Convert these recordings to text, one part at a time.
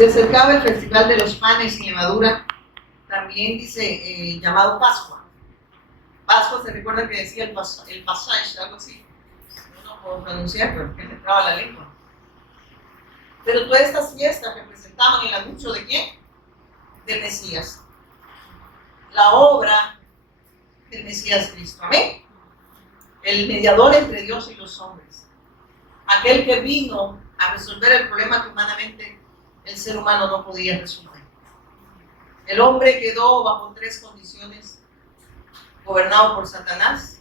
Se acercaba el festival de los panes sin levadura, también dice llamado Pascua. Pascua se recuerda que decía el passage, algo así. No puedo pronunciar, pero que me traba la lengua. Pero todas estas fiestas representaban el anuncio de ¿quién? Del Mesías. La obra del Mesías Cristo. Amén. El mediador entre Dios y los hombres. Aquel que vino a resolver el problema que humanamente el ser humano no podía resolver. El hombre quedó bajo tres condiciones: gobernado por Satanás,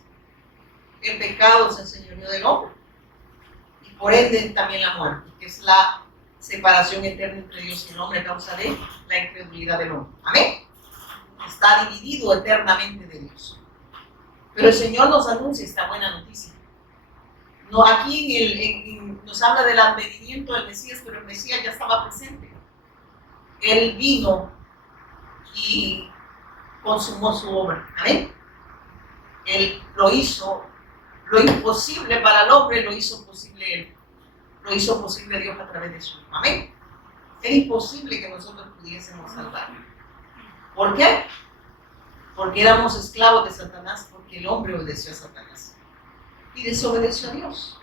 el pecado se enseñoreó del hombre y por ende también la muerte, que es la separación eterna entre Dios y el hombre a causa de la incredulidad del hombre. Amén. Está dividido eternamente de Dios. Pero el Señor nos anuncia esta buena noticia. No, aquí nos habla del advenimiento del Mesías, pero el Mesías ya estaba presente. Él vino y consumó su obra. Amén. Él lo hizo, lo imposible para el hombre lo hizo posible Él. Lo hizo posible Dios a través de su Hijo. Amén. Es imposible que nosotros pudiésemos salvar. ¿Por qué? Porque éramos esclavos de Satanás, porque el hombre obedeció a Satanás y desobedeció a Dios.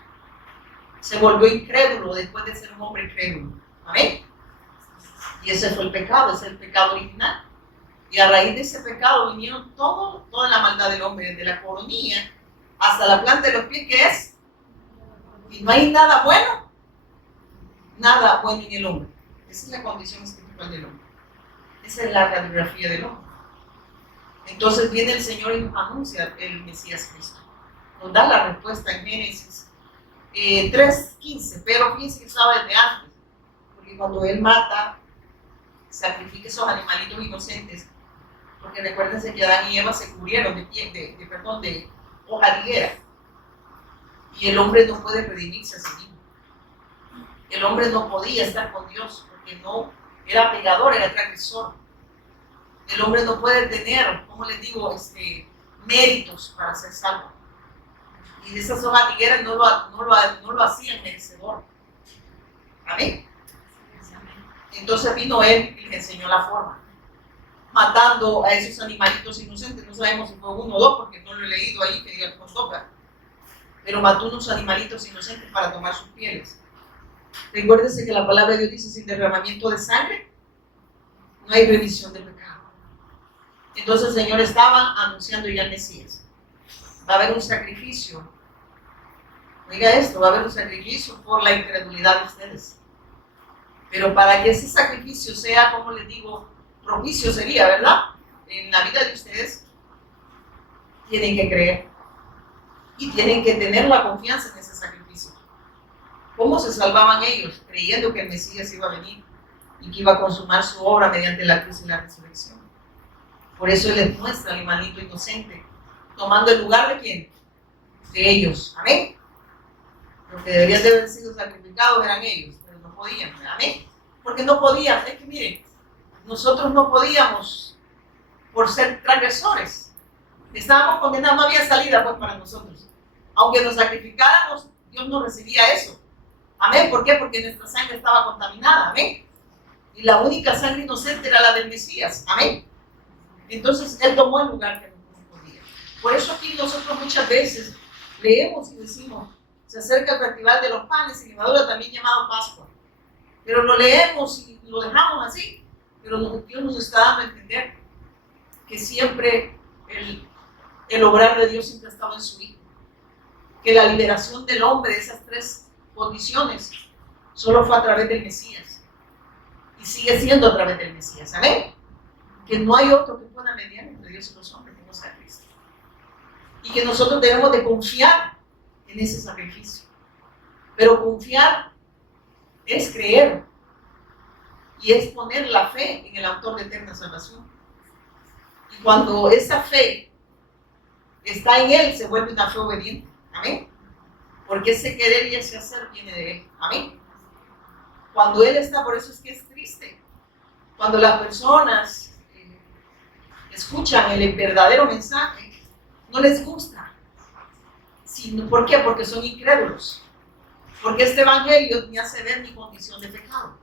Se volvió incrédulo después de ser un hombre incrédulo. Amén. Y ese fue el pecado, ese es el pecado original. Y a raíz de ese pecado vinieron toda la maldad del hombre, desde la coronilla hasta la planta de los pies, que es. Y no hay nada bueno en el hombre. Esa es la condición espiritual del hombre. Esa es la radiografía del hombre. Entonces viene el Señor y nos anuncia el Mesías Cristo. Nos da la respuesta en Génesis 3:15, pero fíjense que estaba desde antes, porque cuando Él mata, sacrifica esos animalitos inocentes, porque recuérdense que Adán y Eva se cubrieron de hoja de higuera, y el hombre no puede redimirse a sí mismo. El hombre no podía estar con Dios, porque no era pecador, era transgresor. El hombre no puede tener, como les digo, méritos para ser salvo. Y de esas hojas de higuera no lo hacían merecedor. Amén. Entonces vino Él y les enseñó la forma, matando a esos animalitos inocentes. No sabemos si fue uno o dos, porque no lo he leído ahí, que diga con toca. Pero mató unos animalitos inocentes para tomar sus pieles. Recuérdense que la palabra de Dios dice: sin derramamiento de sangre no hay remisión del pecado. Entonces el Señor estaba anunciando ya el Mesías. Va a haber un sacrificio. Oiga esto, va a haber un sacrificio por la incredulidad de ustedes. Pero para que ese sacrificio sea, como les digo, propicio sería, ¿verdad? En la vida de ustedes, tienen que creer. Y tienen que tener la confianza en ese sacrificio. ¿Cómo se salvaban ellos? Creyendo que el Mesías iba a venir y que iba a consumar su obra mediante la cruz y la resurrección. Por eso Él les muestra al animalito inocente, tomando el lugar de ¿quién? De ellos. Amén. Los que deberían de haber sido sacrificados eran ellos, pero no podían. Amén. Porque no podían. Es que miren, nosotros no podíamos por ser transgresores. Estábamos condenados, no había salida pues para nosotros. Aunque nos sacrificáramos, Dios no recibía eso. Amén. ¿Por qué? Porque nuestra sangre estaba contaminada. Amén. Y la única sangre inocente era la del Mesías. Amén. Entonces Él tomó el lugar que no podía. Por eso aquí nosotros muchas veces leemos y decimos: se acerca el festival de los panes sin levadura, también llamado Pascua. Pero lo leemos y lo dejamos así. Pero Dios nos está dando a entender que siempre el obrar de Dios siempre ha estado en su Hijo. Que la liberación del hombre de esas tres condiciones solo fue a través del Mesías. Y sigue siendo a través del Mesías. Amén. Que no hay otro que pueda mediar entre Dios y los hombres que no sea Cristo. Y que nosotros debemos de confiar en ese sacrificio. Pero confiar es creer y es poner la fe en el autor de eterna salvación. Y cuando esa fe está en Él, se vuelve una fe obediente. Amén. Porque ese querer y ese hacer viene de Él. Amén. Cuando Él está, por eso es que es triste. Cuando las personas escuchan el verdadero mensaje, no les gusta. ¿Por qué? Porque son incrédulos. Porque este evangelio me hace ver mi condición de pecado.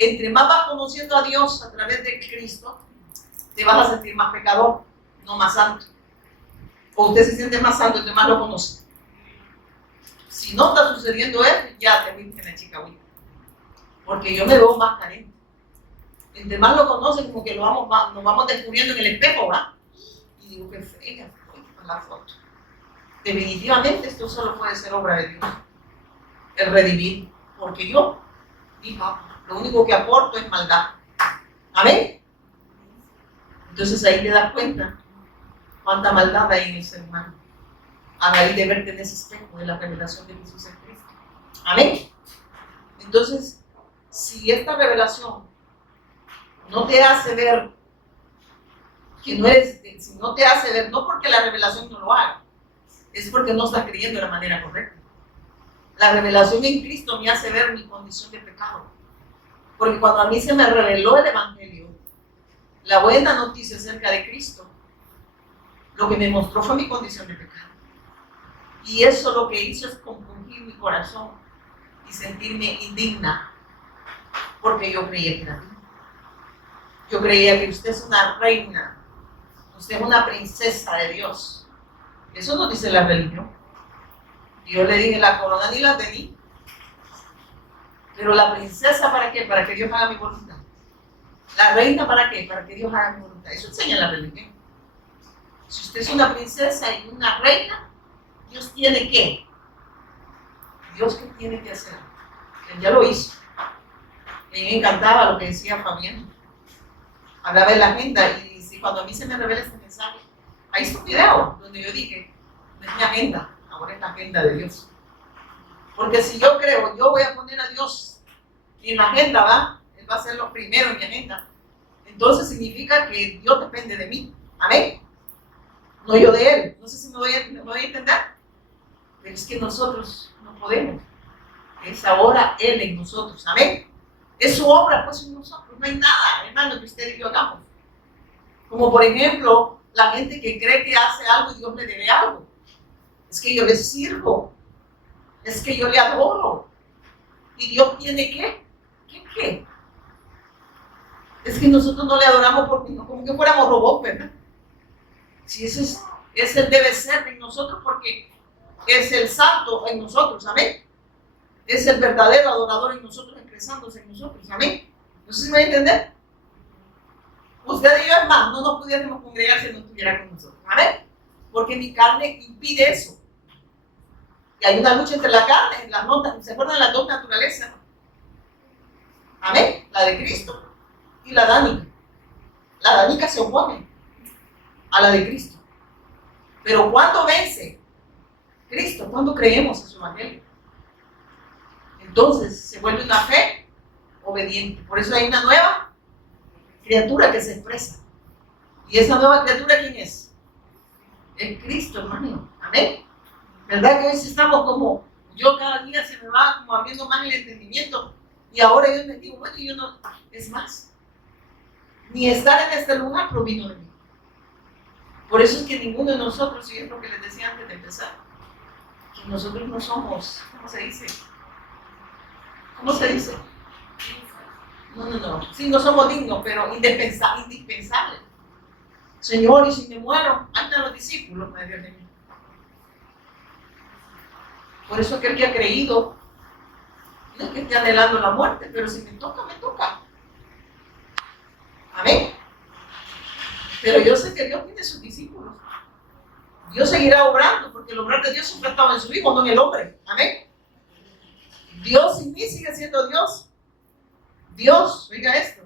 entre más vas conociendo a Dios a través de Cristo, te vas a sentir más pecador, no más santo. O usted se siente más santo entre más lo conoce. Si no está sucediendo eso, ya te viste la chica buena. Porque yo me veo más carente. Entre más lo conoce, como que nos vamos descubriendo en el espejo, ¿va? Y digo, qué fea fue la foto. Definitivamente esto solo puede ser obra de Dios. El redimir. Porque yo, hija, lo único que aporto es maldad. ¿Amén? Entonces ahí te das cuenta cuánta maldad hay en el ser humano. A raíz de verte en ese espejo de la revelación de Jesús en Cristo. ¿Amén? Entonces, si esta revelación no te hace ver que no eres, si no te hace ver, no porque la revelación no lo haga, es porque no estás creyendo de la manera correcta. La revelación en Cristo me hace ver mi condición de pecado. Porque cuando a mí se me reveló el Evangelio, la buena noticia acerca de Cristo, lo que me mostró fue mi condición de pecado. Y eso lo que hizo es compungir mi corazón y sentirme indigna, porque yo creía que era digna. Yo creía que usted es una reina, usted es una princesa de Dios. Eso no dice la religión. Yo le dije, la corona ni la tenía. Pero la princesa, ¿para qué? Para que Dios haga mi voluntad. La reina, ¿para qué? Para que Dios haga mi voluntad. Eso enseña la religión. Si usted es una princesa y una reina, Dios tiene que. Dios, ¿qué tiene que hacer? Él ya lo hizo. A mí me encantaba lo que decía Fabián. Hablaba de la agenda y si cuando a mí se me revela este mensaje, ahí está un video donde yo dije, no es mi agenda, ahora es la agenda de Dios. Porque si yo creo, yo voy a poner a Dios en la agenda, ¿va? Él va a ser lo primero en mi agenda. Entonces significa que Dios depende de mí. ¿Amén? No yo de Él. No sé si me voy a entender. Pero es que nosotros no podemos. Es ahora Él en nosotros. ¿Amén? Es su obra, pues en nosotros. No hay nada, hermano, que usted y yo hagamos. Como por ejemplo, la gente que cree que hace algo y Dios le debe algo. Es que yo le sirvo. Es que yo le adoro. ¿Y Dios tiene qué? ¿Qué? Es que nosotros no le adoramos porque no, como que fuéramos robots, ¿verdad? Si ese debe ser en nosotros porque es el santo en nosotros, ¿amén? Es el verdadero adorador en nosotros, expresándose en nosotros, ¿amén? No sé si me va a entender. Usted y yo, es más, no nos pudiéramos congregar si no estuviera con nosotros, ¿amén? Porque mi carne impide eso. Y hay una lucha entre la carne, ¿se acuerdan de las dos naturalezas? ¿Amén? La de Cristo y la adánica. La adánica se opone a la de Cristo. Pero ¿cuándo vence Cristo? Cuando creemos en su evangelio. Entonces se vuelve una fe obediente. Por eso hay una nueva criatura que se expresa. ¿Y esa nueva criatura quién es? Es Cristo, hermano. Amén. ¿Verdad que hoy sí estamos como, yo cada día se me va como abriendo más el entendimiento y ahora yo me digo, bueno, yo no, es más, ni estar en este lugar provino de mí. Por eso es que ninguno de nosotros, y es lo que les decía antes de empezar, que nosotros no somos, ¿cómo se dice? ¿Cómo se dice? No. Sí, no somos dignos, pero indispensables. Señor, y si me muero, andan los discípulos, me Dios de mí. Por eso aquel que ha creído, no es que esté anhelando la muerte, pero si me toca, me toca. Amén. Pero yo sé que Dios tiene sus discípulos. Dios seguirá obrando, porque el obrar de Dios siempre ha estado en su Hijo, no en el hombre. Amén. Dios sin mí sigue siendo Dios. Dios, oiga esto.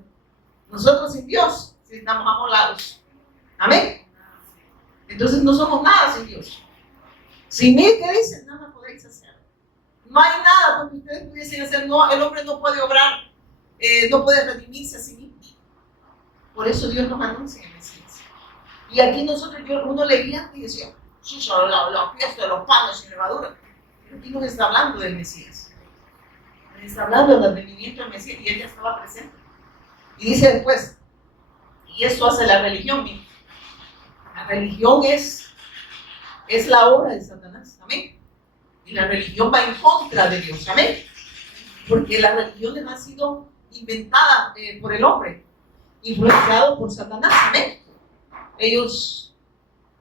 Nosotros sin Dios, si estamos amolados. Amén. Entonces no somos nada sin Dios. Sin mí, ¿qué dicen? Nada podéis hacer. No hay nada porque ustedes pudiesen hacer. No, el hombre no puede obrar, no puede redimirse a sí mismo. Por eso Dios nos anuncia en el Mesías. Y aquí nosotros, uno leía y decía, sí, son la fiesta de los panes sin levadura. Pero aquí nos está hablando del Mesías. Nos está hablando del advenimiento del Mesías y él ya estaba presente. Y dice después, y eso hace la religión, mira. La religión es la obra de Satanás, amén. Y la religión va en contra de Dios, amén. Porque las religiones han sido inventada por el hombre, influenciado por Satanás. Amén. Ellos,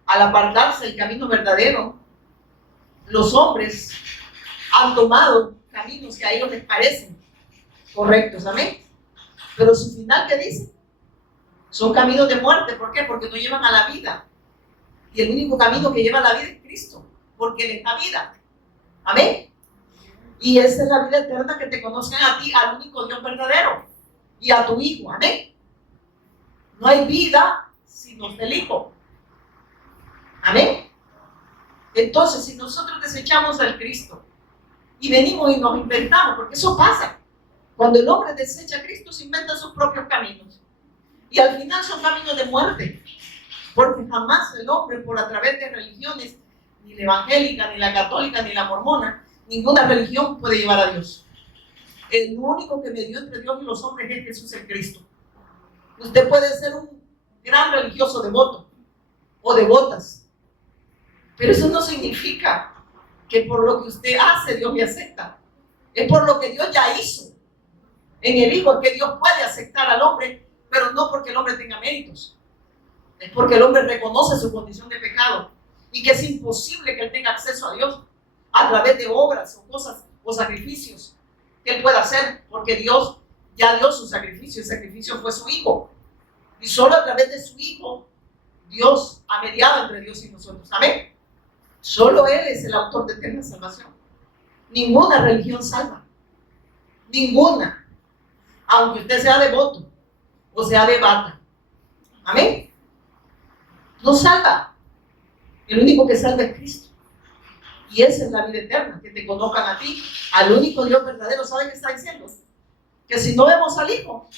al apartarse del camino verdadero, los hombres han tomado caminos que a ellos les parecen correctos. Amén. Pero su final, ¿qué dice? Son caminos de muerte. ¿Por qué? Porque no llevan a la vida. Y el único camino que lleva a la vida es Cristo, porque Él es la vida. Amén. Y esa es la vida eterna, que te conozcan a ti, al único Dios verdadero, y a tu Hijo. Amén. No hay vida sino el Hijo. Amén. Entonces, si nosotros desechamos al Cristo y venimos y nos inventamos, porque eso pasa, cuando el hombre desecha a Cristo, se inventa sus propios caminos. Y al final son caminos de muerte. Porque jamás el hombre, por a través de religiones, ni la evangélica, ni la católica, ni la mormona, ninguna religión puede llevar a Dios. El único que medió entre Dios y los hombres es Jesús el Cristo. Usted puede ser un gran religioso devoto o devotas, pero eso no significa que por lo que usted hace Dios le acepta. Es por lo que Dios ya hizo en el Hijo que Dios puede aceptar al hombre, pero no porque el hombre tenga méritos. Es porque el hombre reconoce su condición de pecado y que es imposible que él tenga acceso a Dios a través de obras o cosas o sacrificios que él pueda hacer, porque Dios ya dio su sacrificio. El sacrificio fue su Hijo, y solo a través de su Hijo Dios ha mediado entre Dios y nosotros. Amén. Solo Él es el autor de eterna salvación. Ninguna religión salva, ninguna, aunque usted sea devoto o sea devota. Amén. No salva. El único que salva es Cristo. Y esa es la vida eterna, que te conozcan a ti, al único Dios verdadero. ¿Sabe qué está diciendo? Que si no vemos al Hijo,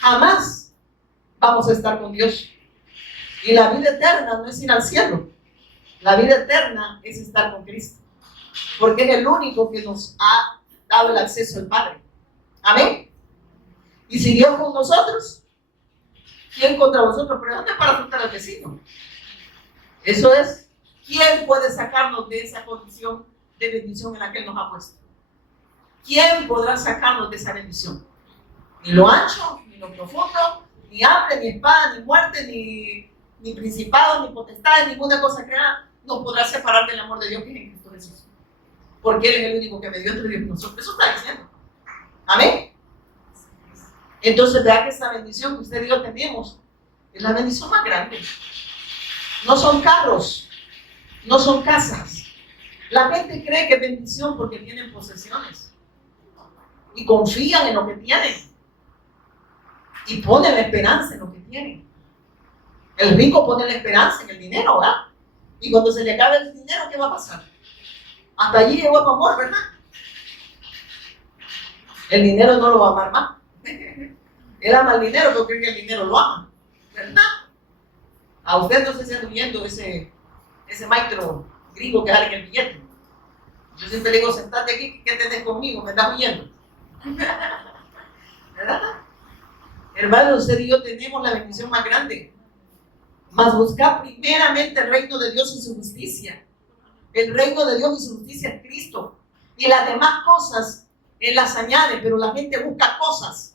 jamás vamos a estar con Dios. Y la vida eterna no es ir al cielo. La vida eterna es estar con Cristo. Porque es el único que nos ha dado el acceso al Padre. Amén. Y si Dios con nosotros, ¿quién contra vosotros? Pero ¿dónde para asustar al vecino? Eso es, ¿quién puede sacarnos de esa condición de bendición en la que Él nos ha puesto? ¿Quién podrá sacarnos de esa bendición? Ni lo ancho, ni lo profundo, ni hambre, ni espada, ni muerte, ni principado, ni potestad, ninguna cosa creada nos podrá separar del amor de Dios que es en Cristo Jesús. Porque Él es el único que medió entre Dios y nosotros. Eso está diciendo. Amén. Entonces, vea que esta bendición que usted y yo tenemos es la bendición más grande. No son carros, no son casas. La gente cree que es bendición porque tienen posesiones y confían en lo que tienen y ponen la esperanza en lo que tienen. El rico pone la esperanza en el dinero, ¿verdad? Y cuando se le acabe el dinero, ¿qué va a pasar? Hasta allí llegó el amor, ¿verdad? El dinero no lo va a amar más. Él ama el dinero porque cree que el dinero lo ama, ¿verdad? A usted no se está huyendo ese maestro gringo que sale en el billete. Yo siempre le digo, sentate aquí, ¿qué tenés conmigo? Me estás huyendo. ¿Verdad? Hermanos, usted y yo tenemos la bendición más grande. Mas buscar primeramente el reino de Dios y su justicia. El reino de Dios y su justicia es Cristo. Y las demás cosas Él las añade, pero la gente busca cosas.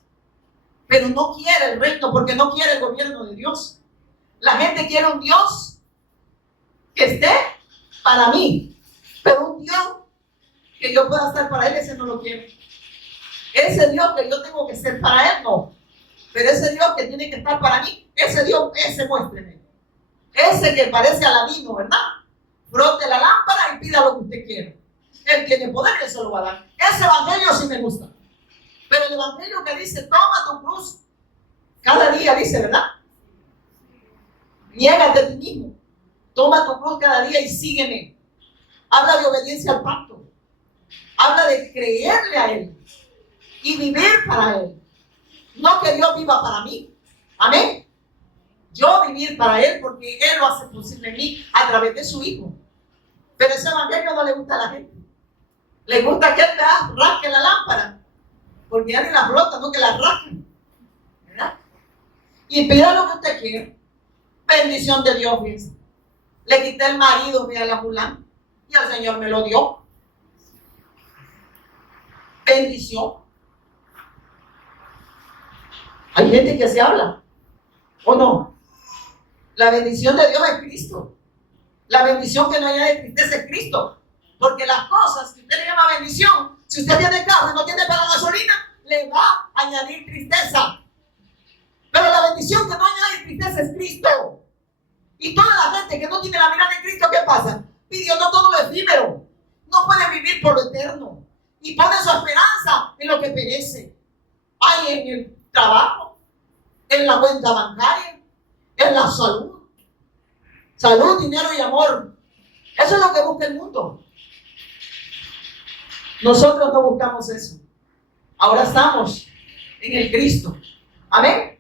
Pero no quiere el reino porque no quiere el gobierno de Dios. La gente quiere un Dios que esté para mí. Pero un Dios que yo pueda estar para Él, ese no lo quiere. Ese Dios que yo tengo que ser para Él, no. Pero ese Dios que tiene que estar para mí, ese Dios, ese muéstreme. Ese que parece aladino, ¿verdad? Frote la lámpara y pida lo que usted quiera. Él tiene poder y Él se lo va a dar. Ese evangelio sí me gusta. Pero el evangelio que dice, toma tu cruz, cada día dice, ¿verdad? Niégate a ti mismo. Toma tu cruz cada día y sígueme. Habla de obediencia al pacto. Habla de creerle a Él y vivir para Él. No que Dios viva para mí. Amén. Yo vivir para Él porque Él lo hace posible en mí a través de su Hijo. Pero ese evangelio no le gusta a la gente. Le gusta que Él rasque la lámpara. Porque ya ni la brota, no que la rasquen. ¿Verdad? Y pida lo que usted quiera. Bendición de Dios, fíjense. Le quité el marido, vea la fulana, y el Señor me lo dio. Bendición. Hay gente que se habla, ¿o no? La bendición de Dios es Cristo. La bendición que no añade tristeza es Cristo. Porque las cosas que usted le llama bendición, si usted tiene carro y no tiene para la gasolina, le va a añadir tristeza. Pero la bendición que no añade tristeza es Cristo. Y toda la gente que no tiene la mirada en Cristo, ¿qué pasa? Pidiendo todo lo efímero. No puede vivir por lo eterno. Y pone su esperanza en lo que perece. Hay en el trabajo, en la cuenta bancaria, en la salud. Salud, dinero y amor. Eso es lo que busca el mundo. Nosotros no buscamos eso. Ahora estamos en el Cristo. Amén.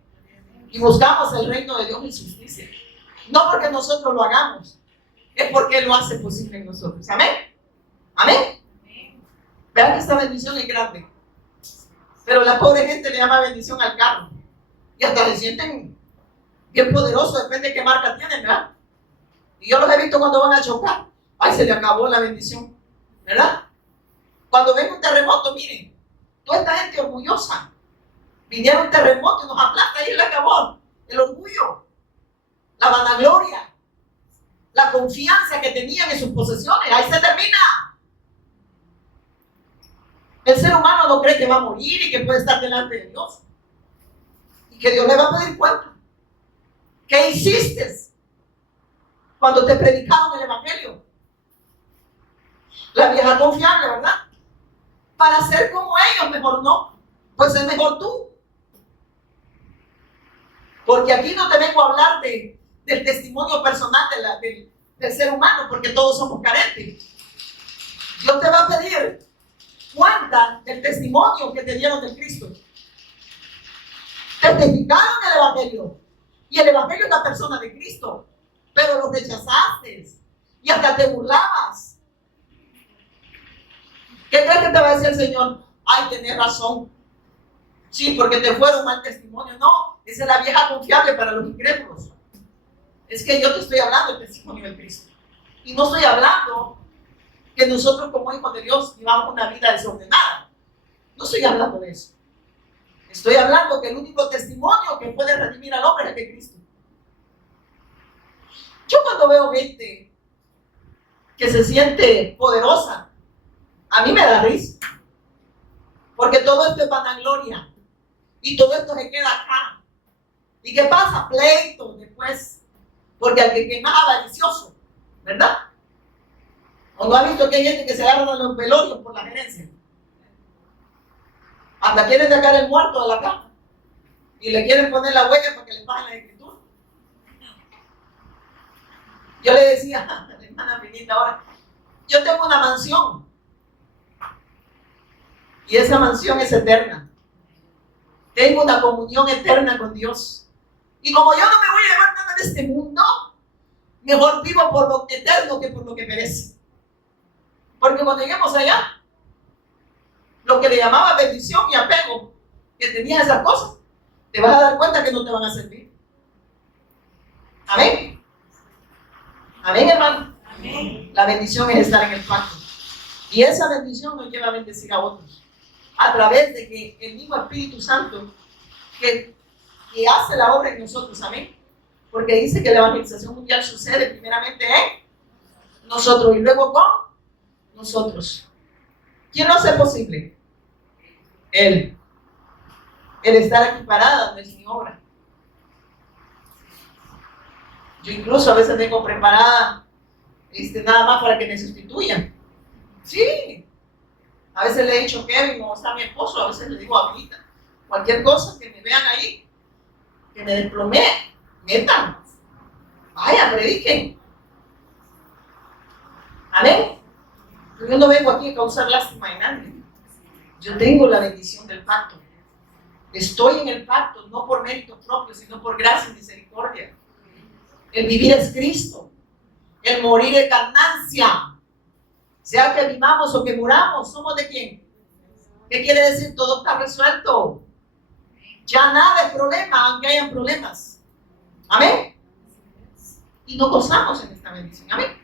Y buscamos el reino de Dios y su justicia. No porque nosotros lo hagamos, es porque Él lo hace posible en nosotros. Amén. Amén. Vean que esta bendición es grande. Pero la pobre gente le llama bendición al carro. Y hasta le sienten bien poderoso, depende de qué marca tienen, ¿verdad? Y yo los he visto cuando van a chocar. Ay, se le acabó la bendición, ¿verdad? Cuando ven un terremoto, miren, toda esta gente orgullosa. Vinieron un terremoto y nos aplasta y le acabó. El orgullo, la vanagloria, la confianza que tenían en sus posesiones. Ahí se termina. El ser humano no cree que va a morir y que puede estar delante de Dios. Y que Dios le va a pedir cuenta. ¿Qué hiciste cuando te predicaron el evangelio? La vieja confiable, ¿verdad? Para ser como ellos, mejor no. Pues es mejor tú. Porque aquí no te vengo a hablar del testimonio personal del ser humano, porque todos somos carentes. Dios te va a pedir cuenta del testimonio que te dieron de Cristo. Testificaron el evangelio. Y el evangelio es la persona de Cristo. Pero lo rechazaste. Y hasta te burlabas. ¿Qué crees que te va a decir el Señor? Ay, tenés razón. Sí, porque te fueron mal testimonio. No, esa es la vieja confiable para los incrédulos. Es que yo te estoy hablando del testimonio de Cristo. Y no estoy hablando que nosotros como hijos de Dios vivamos una vida desordenada. No estoy hablando de eso. Estoy hablando que el único testimonio que puede redimir al hombre es el de Cristo. Yo cuando veo gente que se siente poderosa, a mí me da risa. Porque todo esto es vanagloria. Y todo esto se queda acá. ¿Y qué pasa? Pleito después. Porque al que es más avaricioso, ¿verdad? ¿O no ha visto que hay gente que se agarra de los velorios por la gerencia? Hasta quieren sacar el muerto de la cama. Y le quieren poner la huella para que le paguen la escritura. Yo le decía a la hermana Finita ahora, yo tengo una mansión. Y esa mansión es eterna. Tengo una comunión eterna con Dios. Y como yo no me voy a llevar nada de este mundo, mejor vivo por lo eterno que por lo que perece. Porque cuando lleguemos allá, lo que le llamaba bendición y apego, que tenías esas cosas, te vas a dar cuenta que no te van a servir. Amén. Amén, hermano. Amén. La bendición es estar en el pacto. Y esa bendición nos lleva a bendecir a otros. A través de que el mismo Espíritu Santo que hace la obra en nosotros. Amén. Porque dice que la evangelización mundial sucede primeramente en nosotros y luego con nosotros. ¿Quién lo hace posible? Él. El estar aquí parada no es mi obra. Yo incluso a veces vengo preparada nada más para que me sustituyan. Sí. A veces le he dicho Kevin o está mi esposo, a veces le digo a mi hija, cualquier cosa que me vean ahí, que me desplomé, metan. Vaya, prediquen. Amén. Yo no vengo aquí a causar lástima en nadie. Yo tengo la bendición del pacto. Estoy en el pacto, no por mérito propio, sino por gracia y misericordia. El vivir es Cristo. El morir es ganancia. Sea que vivamos o que muramos, ¿somos de quién? ¿Qué quiere decir? Todo está resuelto. Ya nada es problema, aunque hayan problemas. Amén. Y nos gozamos en esta bendición. Amén.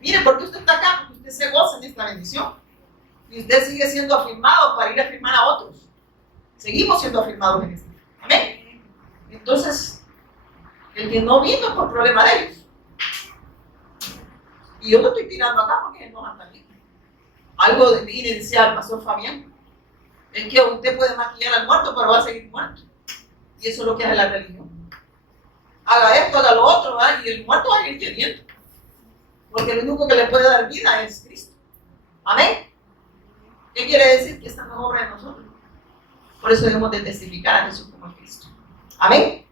Mire, ¿por qué usted está acá? Porque usted se goza en esta bendición. Y usted sigue siendo afirmado para ir a afirmar a otros. Seguimos siendo afirmados en esto. Amén. Entonces, el que no vino es por problema de ellos. Y yo lo estoy tirando acá porque no anda bien. Algo de evidencial, pastor Fabián, es que usted puede maquillar al muerto, pero va a seguir muerto. Y eso es lo que hace la religión. Haga esto, haga lo otro, ¿verdad? Y el muerto va a ir queriendo. Porque el único que le puede dar vida es Cristo. Amén. ¿Qué quiere decir? Que esta no es obra de nosotros. Por eso debemos de testificar a Jesús como el Cristo. Amén.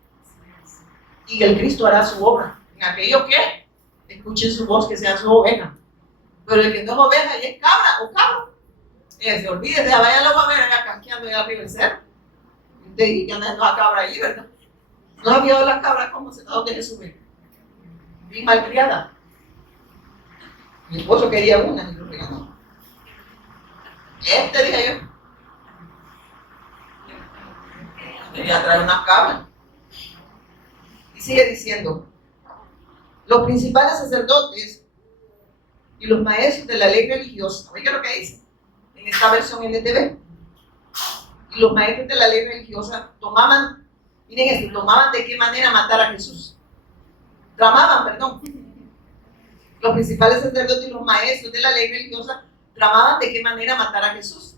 Y el Cristo hará su obra. En aquellos que escuchen su voz, que sean su oveja. Pero el que no es oveja y es cabra o cabro, se olvide, vaya a la guamera ya casqueando allá arriba el cerro. Y usted dice que anda la cabra ahí, ¿verdad? ¿No ha visto las cabras cómo se donde Jesús ve? Bien malcriada. Mi esposo quería una y lo regaló. Dije yo. Quería traer unas cabras. Y sigue diciendo, los principales sacerdotes y los maestros de la ley religiosa, oiga lo que dice en esta versión LTV, y los maestros de la ley religiosa tomaban, miren esto, tomaban de qué manera matar a Jesús. Los principales sacerdotes y los maestros de la ley religiosa tramaban de qué manera matar a Jesús,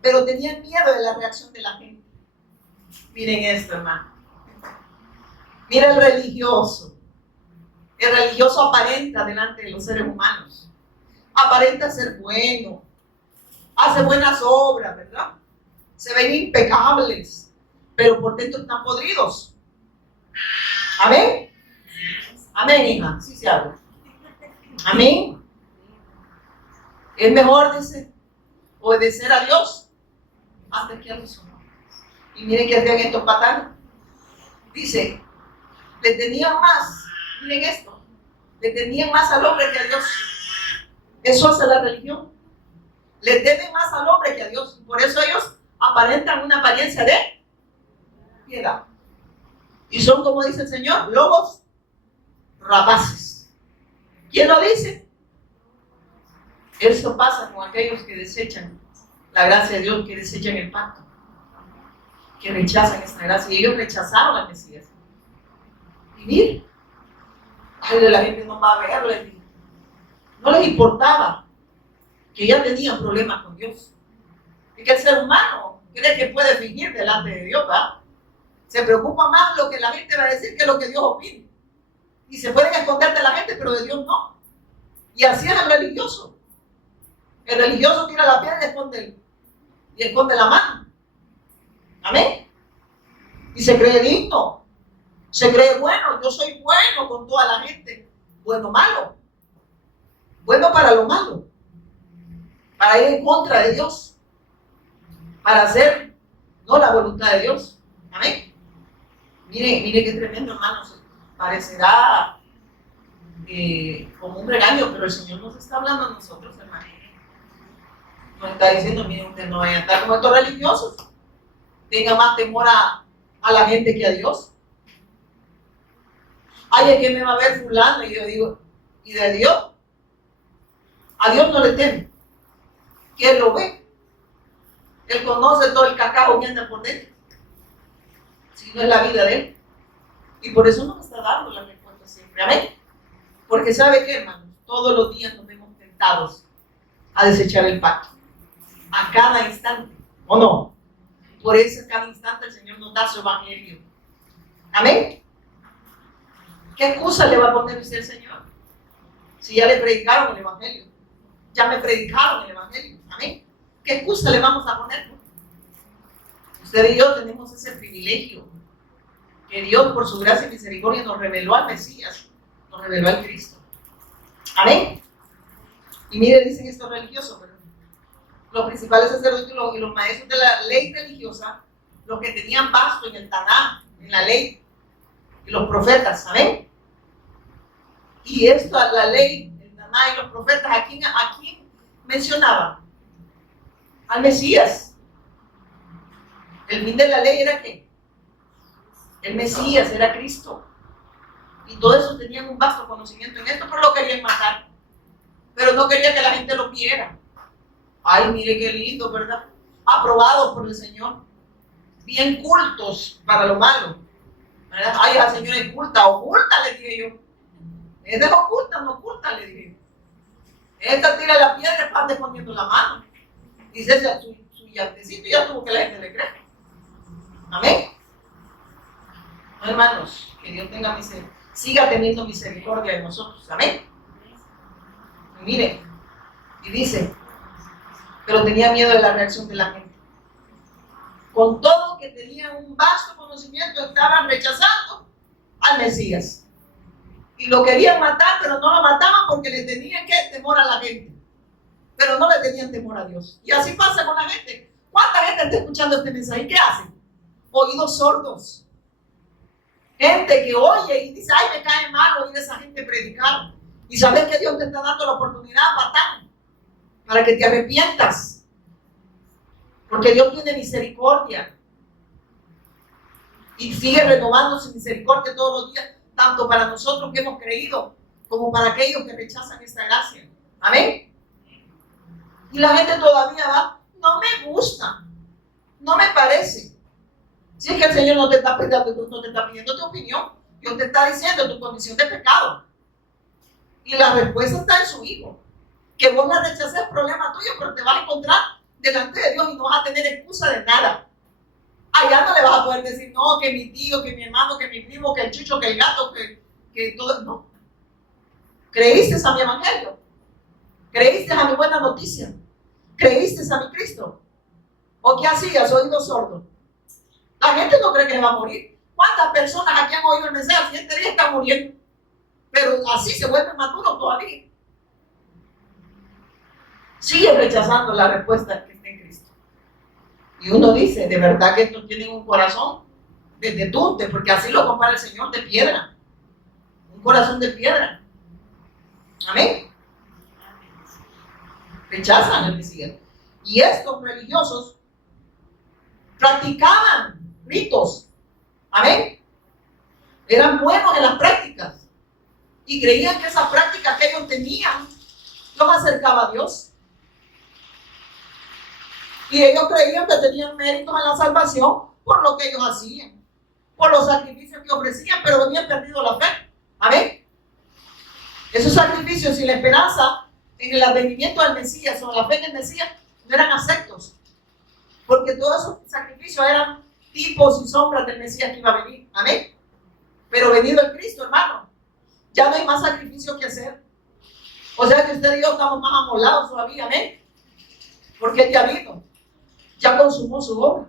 pero tenían miedo de la reacción de la gente. Miren esto, hermano. Mira el religioso. El religioso aparenta delante de los seres humanos. Aparenta ser bueno. Hace buenas obras, ¿verdad? Se ven impecables, pero por dentro están podridos. Amén. Amén, hija. Sí se habla. Amén. Es mejor, dice, obedecer a Dios antes que a los hombres. Y miren que hacían estos patanes. Dice, le tenían más, miren esto, le tenían más al hombre que a Dios. Eso hace la religión. Le temen más al hombre que a Dios. Por eso ellos aparentan una apariencia de piedad. Y son, como dice el Señor, lobos rapaces. ¿Quién lo dice? Eso pasa con aquellos que desechan la gracia de Dios, que desechan el pacto, que rechazan esta gracia. Y ellos rechazaron al Mesías. Y miren, la gente no va a verlo. No les importaba que ya tenían problemas con Dios. Y que el ser humano cree que puede fingir delante de Dios, ¿verdad? Se preocupa más lo que la gente va a decir que lo que Dios opine. Y se pueden esconder de la gente, pero de Dios no. Y así es el religioso. El religioso tira la piedra y esconde la mano. Amén. Y se cree digno. Se cree bueno. Yo soy bueno con toda la gente. Bueno, malo. Bueno para lo malo. Para ir en contra de Dios. Para hacer no la voluntad de Dios. Amén. Mire qué tremendo, hermanos. Parecerá como un regaño, pero el Señor nos está hablando a nosotros, hermanos. Nos está diciendo, miren, usted no vaya a estar como estos religiosos. Tenga más temor a la gente que a Dios. Ay, ¿a qué me va a ver fulano? Y yo digo, ¿y de Dios? A Dios no le teme. ¿Quién lo ve? Él conoce todo el cacao que anda por dentro. Si no es la vida de él. Y por eso nos está dando la respuesta siempre. Amén. Porque ¿sabe qué, hermanos? Todos los días nos vemos tentados a desechar el pacto. A cada instante. ¿O no? Por eso a cada instante el Señor nos da su evangelio. Amén. ¿Qué excusa le va a poner usted al Señor? Si ya le predicaron el evangelio. Ya me predicaron el evangelio. Amén. ¿Qué excusa le vamos a poner? Usted y yo tenemos ese privilegio. Que Dios, por su gracia y misericordia, nos reveló al Mesías. Nos reveló al Cristo. Amén. Y mire, dicen estos religiosos, ¿verdad? Los principales sacerdotes y los maestros de la ley religiosa, los que tenían pasto en el Taná, en la ley, y los profetas, ¿amén? Y esto, la ley, el Taná y los profetas, ¿a quién mencionaban? Al Mesías. El fin de la ley era ¿qué? El Mesías, era Cristo. Y todo eso tenían un vasto conocimiento en esto, pero lo querían matar. Pero no quería que la gente lo viera. Ay, mire qué lindo, ¿verdad? Aprobados por el Señor. Bien cultos para lo malo. ¿verdad? Ay, la señora es oculta, le dije yo. Esta es oculta, no oculta, le dije. Esta tira la piedra y está escondiendo la mano. Dice su yatecito y ya tuvo que la gente le crea. Amén. No, hermanos, que Dios tenga misericordia, siga teniendo misericordia de nosotros. Amén. Y miren, y dice, pero tenía miedo de la reacción de la gente. Con todo que tenían un vasto conocimiento, estaban rechazando al Mesías. Y lo querían matar, pero no lo mataban porque le tenían temor a la gente. Pero no le tenían temor a Dios. Y así pasa con la gente. ¿Cuánta gente está escuchando este mensaje? ¿Qué hacen? Oídos sordos. Gente que oye y dice, ay, me cae mal oír a esa gente predicar. Y sabes que Dios te está dando la oportunidad, patán, para que te arrepientas. Porque Dios tiene misericordia. Y sigue renovando su misericordia todos los días, tanto para nosotros que hemos creído, como para aquellos que rechazan esta gracia. Amén. Y la gente todavía va, no me gusta, no me parece. Si es que el Señor no te está pidiendo tu opinión, Dios te está diciendo tu condición de pecado. Y la respuesta está en su Hijo. Que vos la rechaces es problema tuyo, pero te vas a encontrar delante de Dios y no vas a tener excusa de nada. Allá no le vas a poder decir, no, que mi tío, que mi hermano, que mi primo, que el chucho, que el gato, que todo. No. ¿Creíste a mi evangelio? ¿Creíste a mi buena noticia? ¿Creíste a mi Cristo? ¿O qué hacías, oído sordo? La gente no cree que va a morir. ¿Cuántas personas aquí han oído el mensaje? Al siguiente día están muriendo. Pero así se vuelven maduros todavía. Siguen rechazando la respuesta que está en Cristo. Y uno dice, de verdad que estos tienen un corazón de tunte, porque así lo compara el Señor, de piedra. Un corazón de piedra. Amén. Rechazan el Mesías. Y estos religiosos practicaban ritos. Amén. Eran buenos en las prácticas. Y creían que esas prácticas que ellos tenían los acercaba a Dios. Y ellos creían que tenían méritos en la salvación por lo que ellos hacían, por los sacrificios que ofrecían, pero habían perdido la fe. Amén. Esos sacrificios y la esperanza en el advenimiento del Mesías o la fe en el Mesías no eran aceptos, porque todos esos sacrificios eran tipos y sombras del Mesías que iba a venir. Amén. Pero venido el Cristo, hermano, ya no hay más sacrificios que hacer. O sea que usted y yo estamos más amolados todavía. Amén. Porque Él ya vino, ya consumó su obra.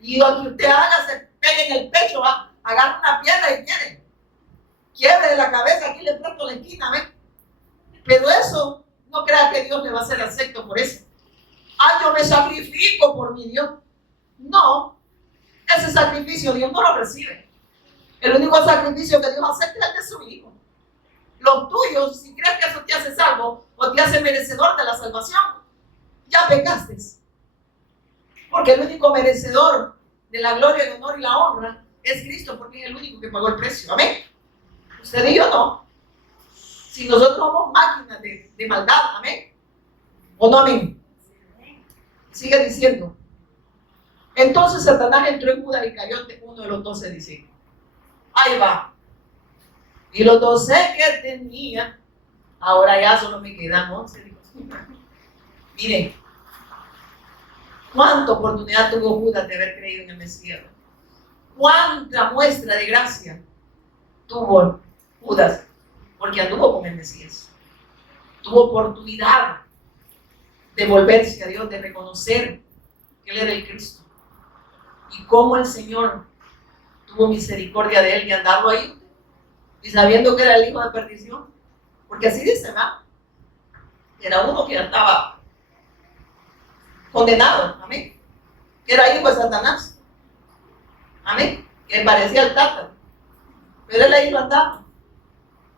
Y lo que usted haga, se pegue en el pecho, agarra una piedra y quiebre de la cabeza, aquí le presto la esquina. ¿Ven? Pero eso, no crea que Dios le va a hacer acepto por eso. Ay, yo me sacrifico por mi Dios. No, ese sacrificio Dios no lo recibe. El único sacrificio que Dios acepta es el de su Hijo. Los tuyos, si crees que eso te hace salvo o te hace merecedor de la salvación, ya pecaste. Porque el único merecedor de la gloria, el honor y la honra es Cristo, porque es el único que pagó el precio. Amén. Usted y yo no. Si nosotros somos máquinas de maldad, amén. ¿O no, amén? Sigue diciendo. Entonces Satanás entró en Judas Iscariote, uno de los 12 discípulos. Ahí va. Y los 12 que tenía, ahora ya solo me quedan 11. Miren, cuánta oportunidad tuvo Judas de haber creído en el Mesías. Cuánta muestra de gracia tuvo Judas, porque anduvo con el Mesías. Tuvo oportunidad de volverse a Dios, de reconocer que Él era el Cristo. Y cómo el Señor tuvo misericordia de Él y andarlo ahí, y sabiendo que era el hijo de perdición. Porque así dice, ¿verdad? Era uno que ya estaba condenado, amén. Que era hijo de Satanás, amén. Que parecía el tátaro, pero él ahí lo andaba.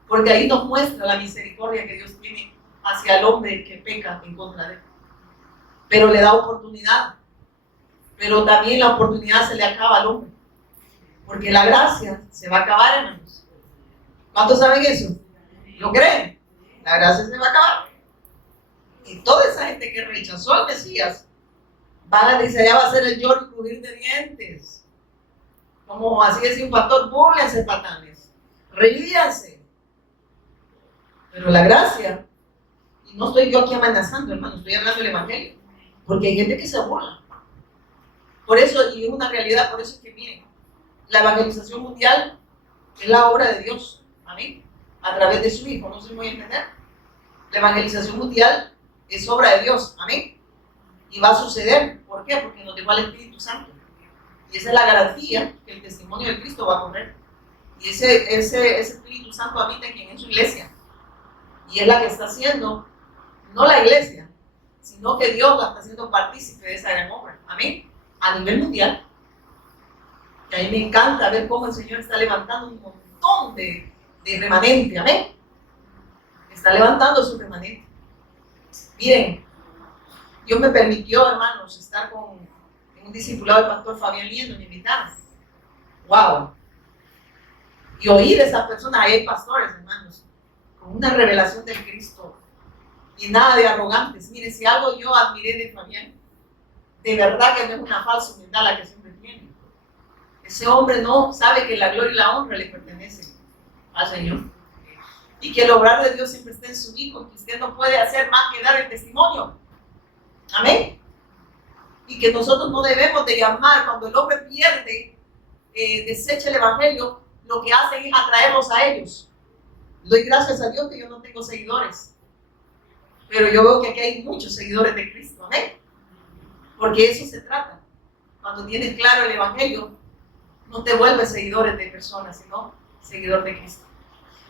Porque ahí nos muestra la misericordia que Dios tiene hacia el hombre que peca en contra de Él. Pero le da oportunidad. Pero también la oportunidad se le acaba al hombre. Porque la gracia se va a acabar, hermanos. ¿Cuántos saben eso? ¿Lo creen? La gracia se va a acabar. Y toda esa gente que rechazó al Mesías, van a decir, ya va a ser el lloro y crujir de dientes. Como así decía un pastor, búrlense patanes, ríanse. Pero la gracia, y no estoy yo aquí amenazando, hermano, estoy hablando del evangelio, porque hay gente que se burla. Por eso, y es una realidad, por eso es que miren, la evangelización mundial es la obra de Dios, amén, a través de su Hijo, no se me voy a entender. La evangelización mundial es obra de Dios, amén, y va a suceder. ¿Por qué? Porque nos dejó al Espíritu Santo, y esa es la garantía que el testimonio de Cristo va a correr, y ese Espíritu Santo habita en quien es su iglesia, y es la que está haciendo, no la iglesia, sino que Dios la está haciendo partícipe de esa gran obra, amén, a nivel mundial. Y a mí me encanta ver cómo el Señor está levantando un montón de remanente, amén. Está levantando su remanente. Miren, Dios me permitió, hermanos, estar en un discipulado del pastor Fabián Liendo, me invitaron. ¡Wow! Y oír a esas personas, ahí hay pastores, hermanos, con una revelación del Cristo y nada de arrogantes. Miren, si algo yo admiré de Fabián, de verdad que no es una falsa humildad la que siempre tiene. Ese hombre no sabe que la gloria y la honra le pertenecen al Señor. Y que el obrar de Dios siempre está en su Hijo, y que usted no puede hacer más que dar el testimonio. Amén. Y que nosotros no debemos de llamar, cuando el hombre pierde, desecha el evangelio, lo que hacen es atraerlos a ellos. Doy gracias a Dios que yo no tengo seguidores, pero yo veo que aquí hay muchos seguidores de Cristo. Amén. Porque eso se trata. Cuando tienes claro el evangelio, no te vuelves seguidores de personas, sino seguidor de Cristo.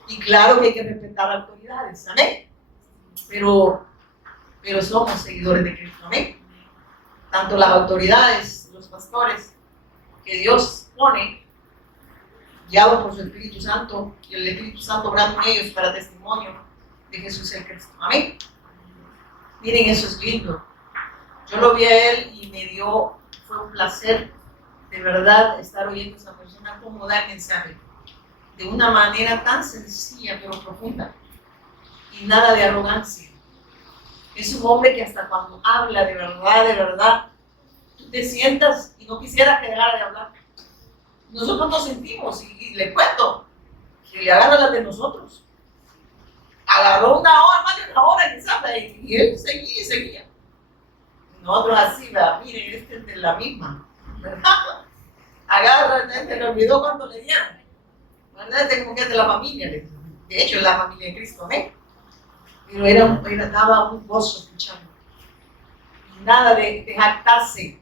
Y claro que hay que respetar autoridades, amén. Pero somos seguidores de Cristo, amén. Tanto las autoridades, los pastores que Dios pone, guiados por su Espíritu Santo, y el Espíritu Santo obrando en ellos para testimonio de Jesús el Cristo, amén. Miren, eso es lindo. Yo lo vi a él y fue un placer de verdad estar oyendo a esa persona cómo da el mensaje de una manera tan sencilla pero profunda y nada de arrogancia. Es un hombre que hasta cuando habla de verdad, tú te sientas y no quisieras que dejara de hablar. Nosotros nos sentimos, y le cuento, que le agarra las de nosotros. Agarró una hora, más de una hora quizás, y él seguía. Nosotros así, ¿verdad? Miren, este es de la misma, ¿verdad? Agarra, se le olvidó cuando le dieron, ¿verdad? Este como que es de la familia, de hecho es la familia de Cristo, ¿eh? Pero daba un gozo escuchando. Y nada de jactarse,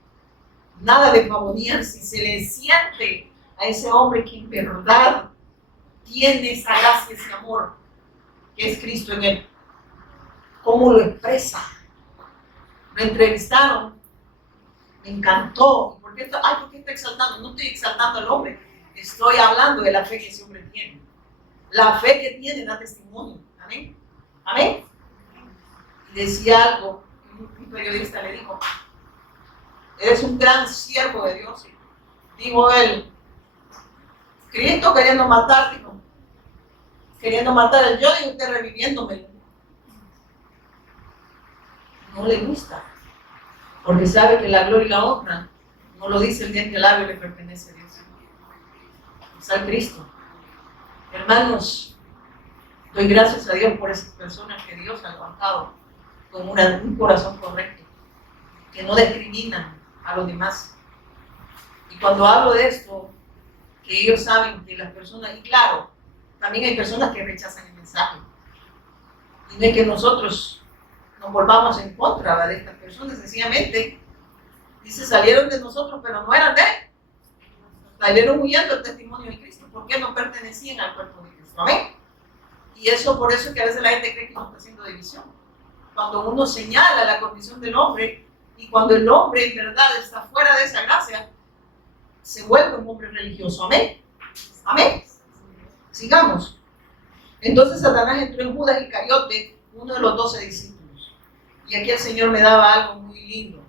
nada de pavonearse. Se le siente a ese hombre que en verdad tiene esa gracia, ese amor, que es Cristo en él. Cómo lo expresa. Lo entrevistaron, me encantó. ¿Por qué está exaltando? No estoy exaltando al hombre, estoy hablando de la fe que ese hombre tiene. La fe que tiene da testimonio. Amén. Amén. Y decía algo, un periodista le dijo: eres un gran siervo de Dios. Dijo él: Cristo queriendo matarte, queriendo matar al yo y usted reviviéndome. No le gusta, porque sabe que la gloria y la honra no lo dice el diente labio, le pertenece a Dios. Es al Cristo. Hermanos, doy gracias a Dios por esas personas que Dios ha levantado con un corazón correcto, que no discriminan a los demás. Y cuando hablo de esto, que ellos saben que las personas, y claro, también hay personas que rechazan el mensaje, y no es que nosotros nos volvamos en contra de estas personas, sencillamente, dice, salieron de nosotros, pero no eran de él, salieron huyendo el testimonio de Cristo, porque no pertenecían al cuerpo de Cristo, amén. Y eso, por eso es que a veces la gente cree que no está haciendo división. Cuando uno señala la condición del hombre, y cuando el hombre en verdad está fuera de esa gracia, se vuelve un hombre religioso, amén. Amén. Sigamos. Entonces Satanás entró en Judas Iscariote, uno de los 12 discípulos. Y aquí el Señor me daba algo muy lindo.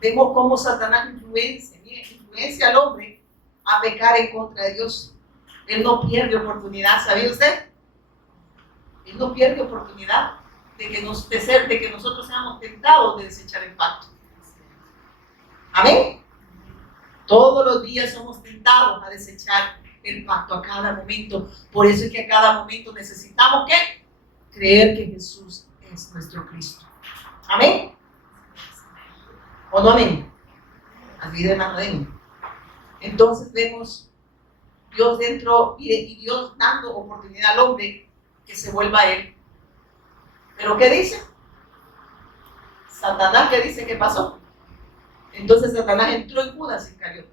Vemos cómo Satanás influencia al hombre a pecar en contra de Dios. Él no pierde oportunidad, ¿sabía usted? Él no pierde oportunidad de que nosotros seamos tentados de desechar el pacto. Amén. Todos los días somos tentados a desechar el pacto a cada momento. Por eso es que a cada momento necesitamos ¿qué? Creer que Jesús es nuestro Cristo. ¿Amén? ¿O no amén? Así de hermano, amén. Entonces vemos Dios dentro y Dios dando oportunidad al hombre que se vuelva a Él. ¿Pero qué dice? Satanás, ¿qué dice? ¿Qué pasó? Entonces Satanás entró en Judas Iscariote.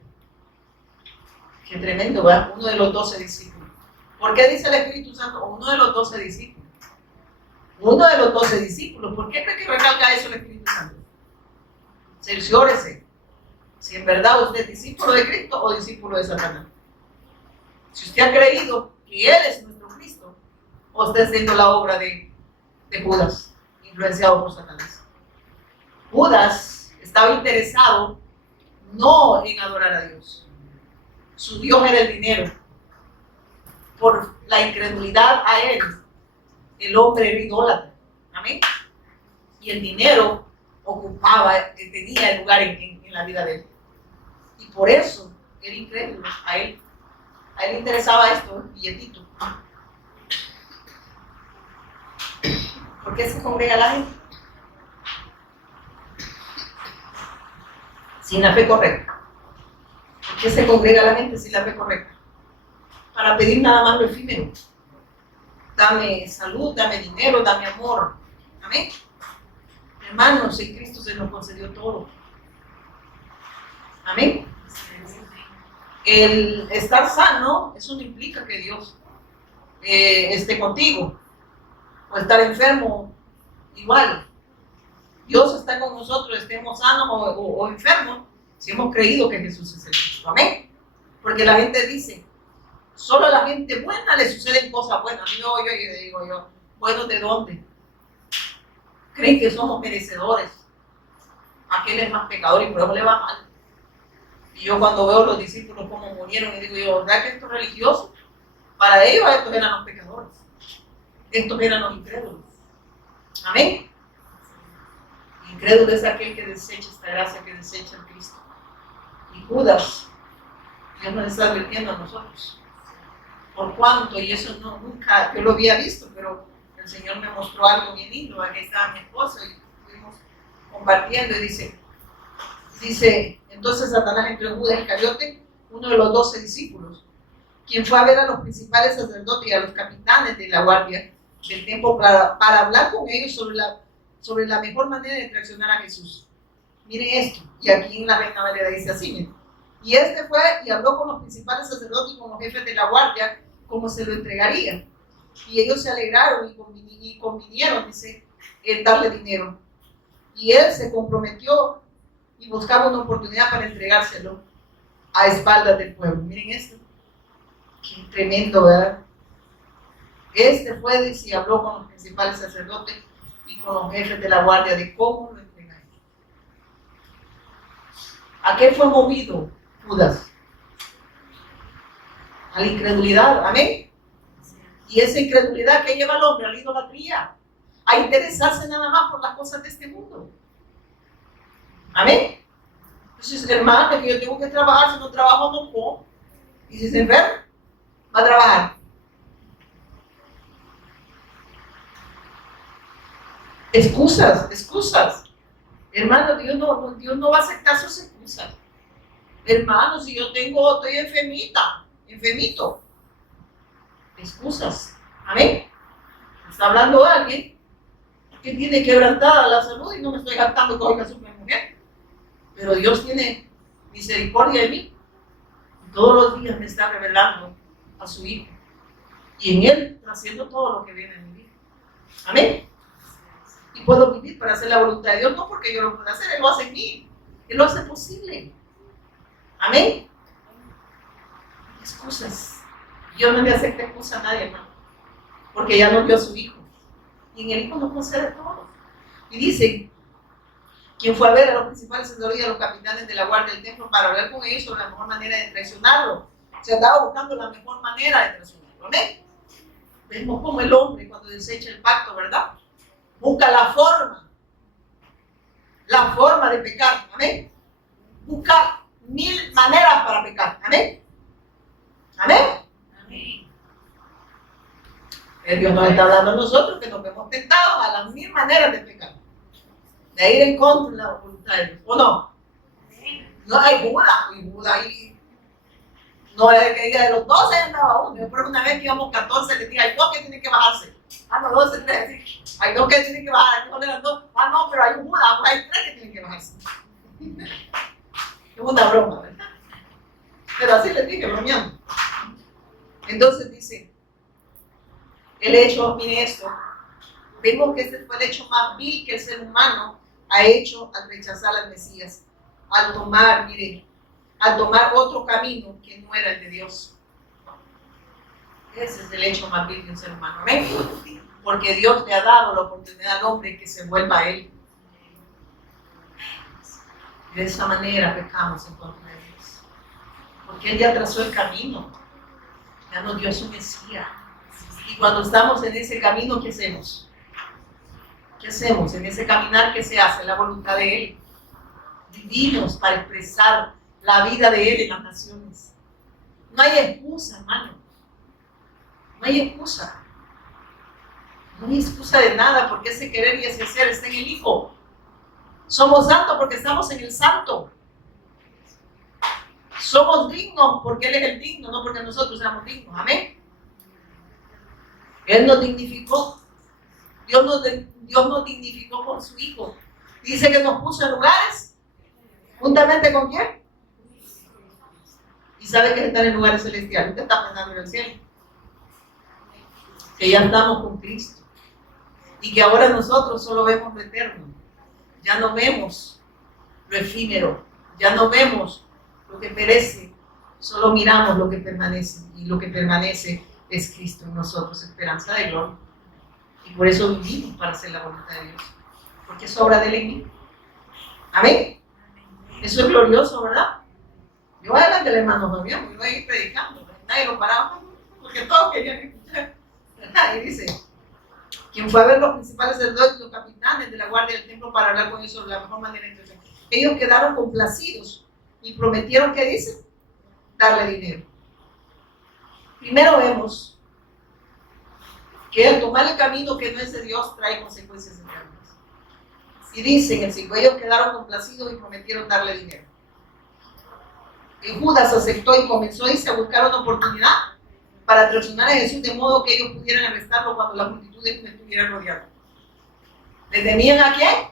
Qué tremendo, ¿verdad? Uno de los 12 discípulos. ¿Por qué dice el Espíritu Santo? Uno de los 12 discípulos. Uno de los 12 discípulos. ¿Por qué cree que recalca eso el Espíritu Santo? Cerciórese si en verdad usted es discípulo de Cristo o discípulo de Satanás. Si usted ha creído que Él es nuestro Cristo, o está haciendo la obra de Judas, influenciado por Satanás. Judas estaba interesado no en adorar a Dios. Su Dios era el dinero. Por la incredulidad a él, el hombre era idólatra. Amén. Y el dinero tenía el lugar en la vida de él. Y por eso era incrédulo a él. A él le interesaba esto, el billetito. ¿Por qué se congrega la gente? Sin la fe correcta. ¿Por qué se congrega la gente sin la fe correcta? Para pedir nada más lo efímero. Dame salud, dame dinero, dame amor. Amén. Hermanos, en Cristo se nos concedió todo. Amén. El estar sano, eso no implica que Dios esté contigo. O estar enfermo, igual. Dios está con nosotros, estemos sanos o enfermos, si hemos creído que Jesús es el Cristo. Amén. Porque la gente dice, solo a la gente buena le suceden cosas buenas. Yo digo, ¿buenos de dónde? Creen que somos merecedores. Aquel es más pecador y por eso le va mal. Y yo cuando veo a los discípulos cómo murieron, y digo yo, ¿verdad que estos religiosos? Para ellos estos eran los pecadores. Estos eran los incrédulos. Amén. Incrédulo es aquel que desecha esta gracia, que desecha a Cristo. Y Judas, Dios nos está advirtiendo a nosotros. Por cuánto, y eso nunca, yo lo había visto, pero el Señor me mostró algo bien lindo. Aquí estaba mi esposo y estuvimos compartiendo y dice, entonces Satanás entró en Judas Iscariote, uno de los 12 discípulos, quien fue a ver a los principales sacerdotes y a los capitanes de la guardia del templo para hablar con ellos sobre la mejor manera de traicionar a Jesús. Miren esto, y aquí en la Reina Valera dice así, miren. Y este fue y habló con los principales sacerdotes y con los jefes de la guardia como se lo entregaría. Y ellos se alegraron y convinieron, dice, en darle dinero. Y él se comprometió y buscaba una oportunidad para entregárselo a espaldas del pueblo. Miren esto. Qué tremendo, ¿verdad? Este fue, dice, y habló con los principales sacerdotes y con los jefes de la guardia de cómo lo entregaría. ¿A qué fue movido Judas? A la incredulidad, amén. Y esa incredulidad que lleva al hombre a la idolatría, a interesarse nada más por las cosas de este mundo. Amén. Entonces, hermano, que yo tengo que trabajar, si no trabajo no puedo. Y si se enferma, va a trabajar. Excusas. Hermano, Dios no va a aceptar sus excusas. Hermano, si yo estoy enfermito. Excusas. Amén. Está hablando alguien que tiene quebrantada la salud y no me estoy jactando con la supermujer. Pero Dios tiene misericordia de mí. Y todos los días me está revelando a su Hijo. Y en Él haciendo todo lo que viene en mi vida. Amén. Y puedo vivir para hacer la voluntad de Dios, no porque yo lo pueda hacer, Él lo hace en mí. Él lo hace posible. Amén. Excusas. Dios no le acepta excusa a nadie, hermano. Porque ya no dio a su Hijo. Y en el Hijo nos concede todo. Y dice, quien fue a ver a los principales sacerdotes y a los capitanes de la guardia del templo para hablar con ellos sobre la mejor manera de traicionarlo. Se andaba buscando la mejor manera de traicionarlo. Amén. Vemos como el hombre cuando desecha el pacto, ¿verdad? Busca la forma de pecar. Amén. Busca 1000 maneras para pecar. Amén. Amén. Amén. Dios nos está hablando a nosotros que nos vemos tentados a las 1000 maneras de pecar. De ir en contra de la voluntad de Dios. ¿O no? No hay Buda ahí. No es que diga de los 12 andaba uno. Yo recuerdo una vez que íbamos 14, le dije, hay 2 que tienen que bajarse. Ah, no, 12, 3. Hay 2 que tienen que bajar. Aquí no eran 2. Ah, no, pero hay un Buda, pues hay 3 que tienen que bajarse. Es una broma, ¿verdad? Pero así les dije, bromeando. Entonces dice, el hecho, mire esto, vemos que este fue el hecho más vil que el ser humano ha hecho al rechazar al Mesías, al tomar, mire, al tomar otro camino que no era el de Dios. Ese es el hecho más vil del ser humano, ¿ven? Porque Dios le ha dado la oportunidad al hombre que se vuelva a Él. Y de esa manera pecamos en contra de Dios. Porque Él ya trazó el camino, ya nos dio su Mesías. Y cuando estamos en ese camino, ¿qué hacemos? ¿Qué hacemos? En ese caminar, ¿qué se hace? La voluntad de Él. Vivimos para expresar la vida de Él en las naciones. No hay excusa, hermano. No hay excusa. No hay excusa de nada, porque ese querer y ese ser está en el Hijo. Somos santos porque estamos en el Santo. Somos dignos porque Él es el digno, no porque nosotros seamos dignos. Amén. Él nos dignificó. Dios nos dignificó con su Hijo. Dice que nos puso en lugares, juntamente con quién. Y sabe que están en lugares celestiales. Usted está pensando en el cielo. Que ya estamos con Cristo. Y que ahora nosotros solo vemos lo eterno. Ya no vemos lo efímero. Ya no vemos lo que perece. Solo miramos lo que permanece. Y lo que permanece es Cristo en nosotros, esperanza de gloria. Y por eso vivimos para hacer la voluntad de Dios. Porque es obra de Él en mí. Amén. Eso es glorioso, ¿verdad? Yo adelante, hermano Fabián, me iba a ir predicando. Nadie lo paraba, porque todos querían escuchar. Y dice, quien fue a ver los principales sacerdotes y los capitanes de la guardia del templo para hablar con ellos sobre la mejor manera de instrucción. Ellos quedaron complacidos y prometieron, ¿qué dice? Darle dinero. Primero vemos que al tomar el camino que no es de Dios trae consecuencias eternas. Y dice en el 5, ellos quedaron complacidos y prometieron darle dinero. Y Judas aceptó y comenzó a buscar una oportunidad para traicionar a Jesús de modo que ellos pudieran arrestarlo cuando la multitud me estuviera rodeando. ¿Le temían a quién?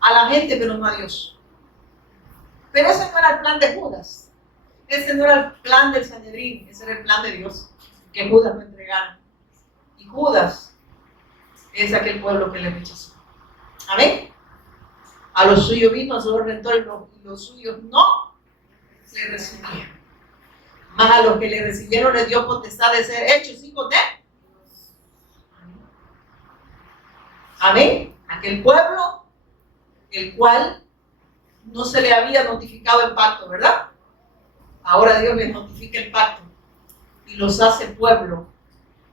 A la gente, pero no a Dios. Pero ese no era el plan de Judas. Ese no era el plan del Sanedrín. Ese era el plan de Dios, que Judas lo entregara. Y Judas es aquel pueblo que le rechazó. Amén. A los suyos vino, a su redentor, y los suyos no le recibían. Mas a los que le recibieron les dio potestad de ser hechos hijos de Dios. Amén. Aquel pueblo, el cual no se le había notificado el pacto, ¿verdad? Ahora Dios les notifica el pacto y los hace pueblo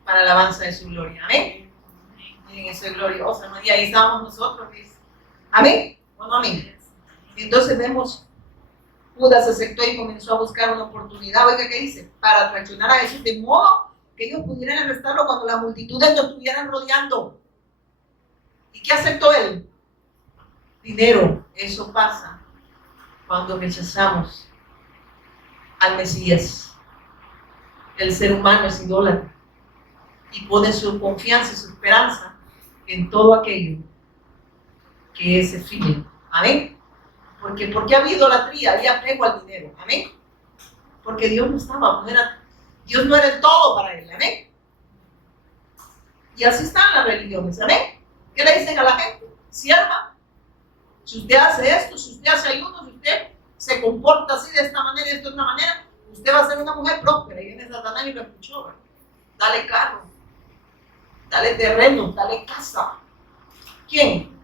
para la alabanza de su gloria. Amén. Miren, eso es glorioso, ¿no? Y ahí estábamos nosotros, ¿ves? Amén. Bueno, amén. Entonces vemos, Judas aceptó y comenzó a buscar una oportunidad. Oiga, ¿qué dice? Para traicionar a Jesús de modo que ellos pudieran arrestarlo cuando las multitudes lo estuvieran rodeando. ¿Y qué aceptó él? Dinero. Eso pasa cuando rechazamos al Mesías. El ser humano es idólatra y pone su confianza y su esperanza en todo aquello que es efímero. Amén. ¿Por qué había idolatría? Había apego al dinero. Amén. Porque Dios no estaba, Dios no era el todo para él. Amén. Y así están las religiones. Amén. ¿Qué le dicen a la gente? Sierva, si usted hace esto, si usted hace ayuno, si usted se comporta así de esta manera y de otra manera, usted va a ser una mujer próspera. Y viene Satanás y lo escuchó, ¿verdad? Dale carro, dale terreno, dale casa. ¿Quién?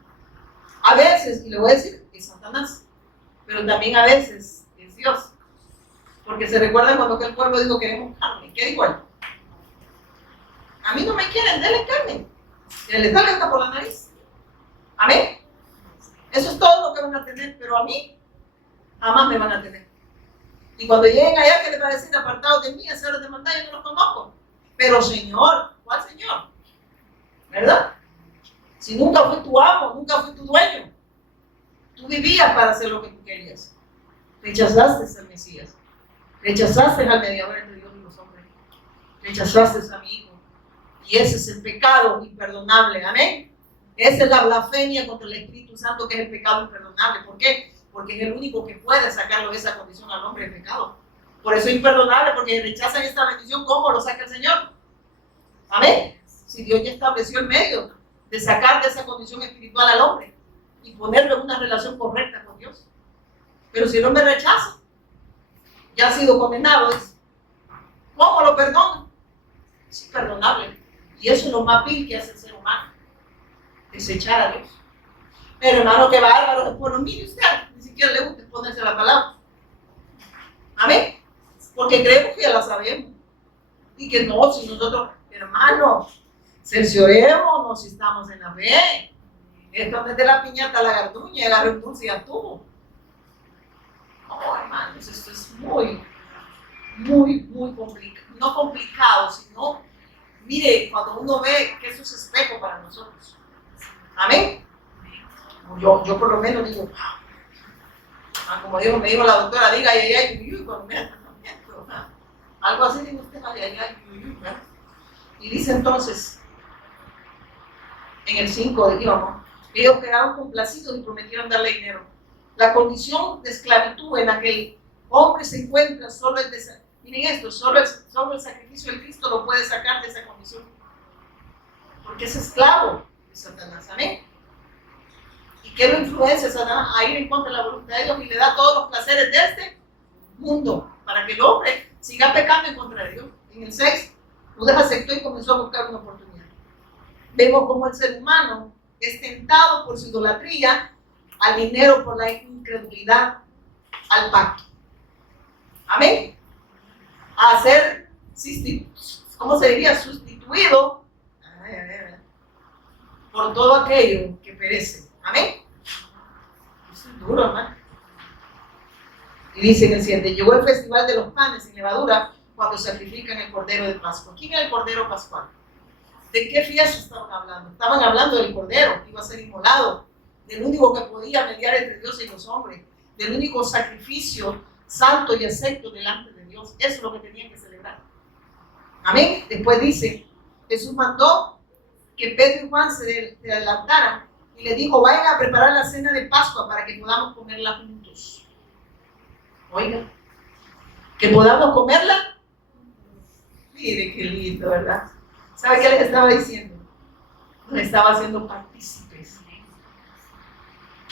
A veces, y le voy a decir, es Satanás, pero también a veces es Dios. Porque se recuerda cuando aquel pueblo dijo queremos carne. ¿Qué dijo él? A mí no me quieren, denle carne. Que le salga hasta por la nariz. Amén. Eso es todo lo que van a tener, pero a mí Jamás me van a tener. Y cuando lleguen allá, ¿qué les va a decir? Apartados de mí, haceros de maldad, yo no los conozco. Pero Señor, ¿cuál Señor? ¿Verdad? Si nunca fui tu amo, nunca fui tu dueño. Tú vivías para hacer lo que tú querías. Rechazaste al Mesías. Rechazaste al mediador entre Dios y los hombres. Rechazaste a mi hijo. Y ese es el pecado imperdonable. Amén. Esa es la blasfemia contra el Espíritu Santo, que es el pecado imperdonable. ¿Por qué? Porque es el único que puede sacarlo de esa condición al hombre de pecado. Por eso es imperdonable, porque rechazan esta bendición. ¿Cómo lo saca el Señor? Amén. Si Dios ya estableció el medio de sacar de esa condición espiritual al hombre y ponerlo en una relación correcta con Dios. Pero si el hombre rechaza, ya ha sido condenado. ¿Cómo lo perdona? Es imperdonable. Y eso es lo más vil que hace el ser humano. Desechar a Dios. Pero hermano, qué bárbaro. Bueno, mire usted, ni siquiera le gusta ponerse la palabra. Amén. Porque creemos que ya la sabemos. Y que no, si nosotros, hermano, cerciorémonos si estamos en la fe. Esto no es de la piñata a la garduña, agarre un dulce y a tubo. No, hermanos, esto es muy complicado. No complicado, sino, mire, cuando uno ve que eso es espejo para nosotros. Amén. Yo por lo menos digo, como me dijo la doctora, diga ay, ay, uy, cuando me da tratamiento. Algo así digo usted, ay, ay, uy, ¿verdad? Y dice entonces, en el 5 de íbamos, ellos quedaron complacidos y prometieron darle dinero. La condición de esclavitud en la que el hombre se encuentra, miren esto, solo el sacrificio de Cristo lo puede sacar de esa condición. Porque es esclavo de Satanás. Amén. ¿Y qué lo influencia Satanás a ir en contra de la voluntad de Dios y le da todos los placeres de este mundo para que el hombre siga pecando en contra de Dios? En el 6, Judas aceptó y comenzó a buscar una oportunidad. Vemos cómo el ser humano es tentado por su idolatría al dinero, por la incredulidad, al pacto. Amén. A ser, ¿cómo se diría? Sustituido por todo aquello que perece. Amén. Eso es duro, hermano. Y dice en el 7, llegó el festival de los panes sin levadura cuando sacrifican el cordero de Pascua. ¿Quién era el cordero pascual? ¿De qué fiesta estaban hablando? Estaban hablando del cordero que iba a ser inmolado, del único que podía mediar entre Dios y los hombres, del único sacrificio santo y acepto delante de Dios. Eso es lo que tenían que celebrar. Amén. Después dice, Jesús mandó que Pedro y Juan se adelantaran y le dijo, vayan a preparar la cena de Pascua para que podamos comerla juntos. Oiga, que podamos comerla. Mire qué lindo, ¿verdad? ¿Sabe qué les estaba diciendo? Nos estaba haciendo partícipes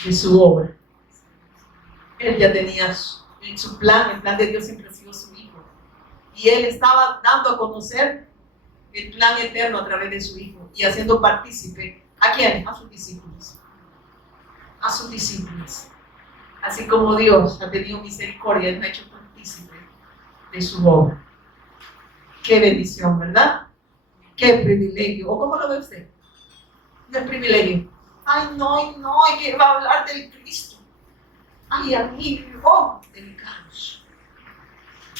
de su obra. Él ya tenía su plan, el plan de Dios siempre ha sido su Hijo. Y Él estaba dando a conocer el plan eterno a través de su Hijo y haciendo partícipe. ¿A quién? A sus discípulos. A sus discípulos. Así como Dios ha tenido misericordia, Él me ha hecho partícipe de su obra. Qué bendición, ¿verdad? Qué privilegio. ¿O cómo lo ve usted? No es privilegio. Ay, no, que va a hablar del Cristo. Ay, amigo, delicados.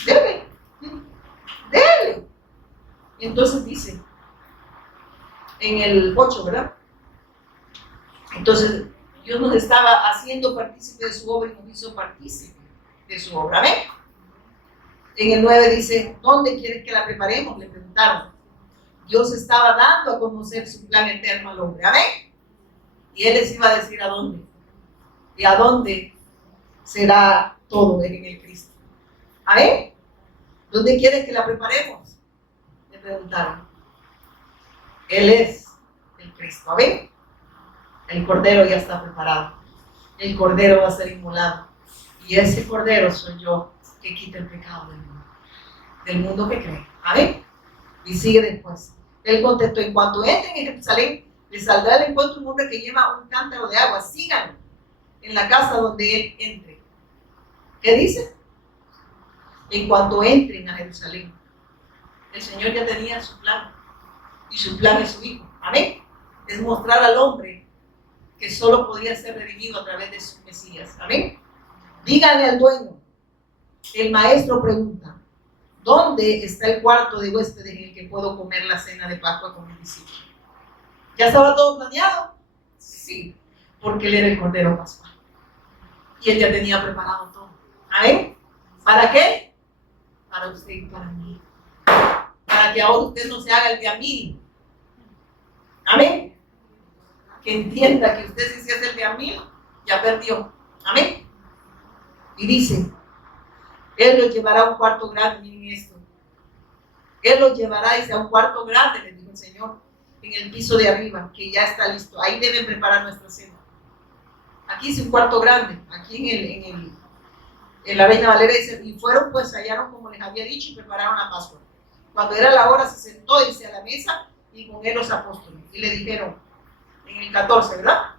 Dele. Entonces dice, en el 8, ¿verdad? Entonces, Dios nos estaba haciendo partícipe de su obra y nos hizo partícipe de su obra. ¿Amén? En el 9 dice, ¿dónde quieres que la preparemos? Le preguntaron. Dios estaba dando a conocer su plan eterno al hombre. ¿Amén? Y Él les iba a decir a dónde. Y a dónde será todo en el Cristo. ¿Amén? ¿Dónde quieres que la preparemos? Le preguntaron. Él es el Cristo. ¿Amén? El Cordero ya está preparado. El Cordero va a ser inmolado. Y ese Cordero soy yo que quita el pecado del mundo que cree. ¿Amén? Y sigue después. Él contestó, en cuanto entren en Jerusalén, les saldrá al encuentro un hombre que lleva un cántaro de agua. Síganlo en la casa donde él entre. ¿Qué dice? En cuanto entren a Jerusalén. El Señor ya tenía su plan. Y su plan es su Hijo. Amén. Es mostrar al hombre que solo podía ser redimido a través de su Mesías. Amén. Díganle al dueño. El maestro pregunta, ¿dónde está el cuarto de huéspedes en el que puedo comer la cena de Pascua con mis discípulos? ¿Ya estaba todo planeado? Sí, porque él era el Cordero Pascual. Y él ya tenía preparado todo. ¿Amén? ¿Para qué? Para usted y para mí. Para que ahora usted no se haga el de a mí. Amén. Que entienda que usted si se hace el de a mí, ya perdió. Amén. Y dice, él los llevará a un cuarto grande, miren esto. Él los llevará a un cuarto grande, le dijo el Señor, en el piso de arriba, que ya está listo. Ahí deben preparar nuestra cena. Aquí es un cuarto grande, aquí en la Reina Valera dice, y fueron pues hallaron como les había dicho y prepararon la Pascua. Cuando era la hora se sentó, dice, a la mesa y con él los apóstoles. Y le dijeron, en el 14, ¿verdad?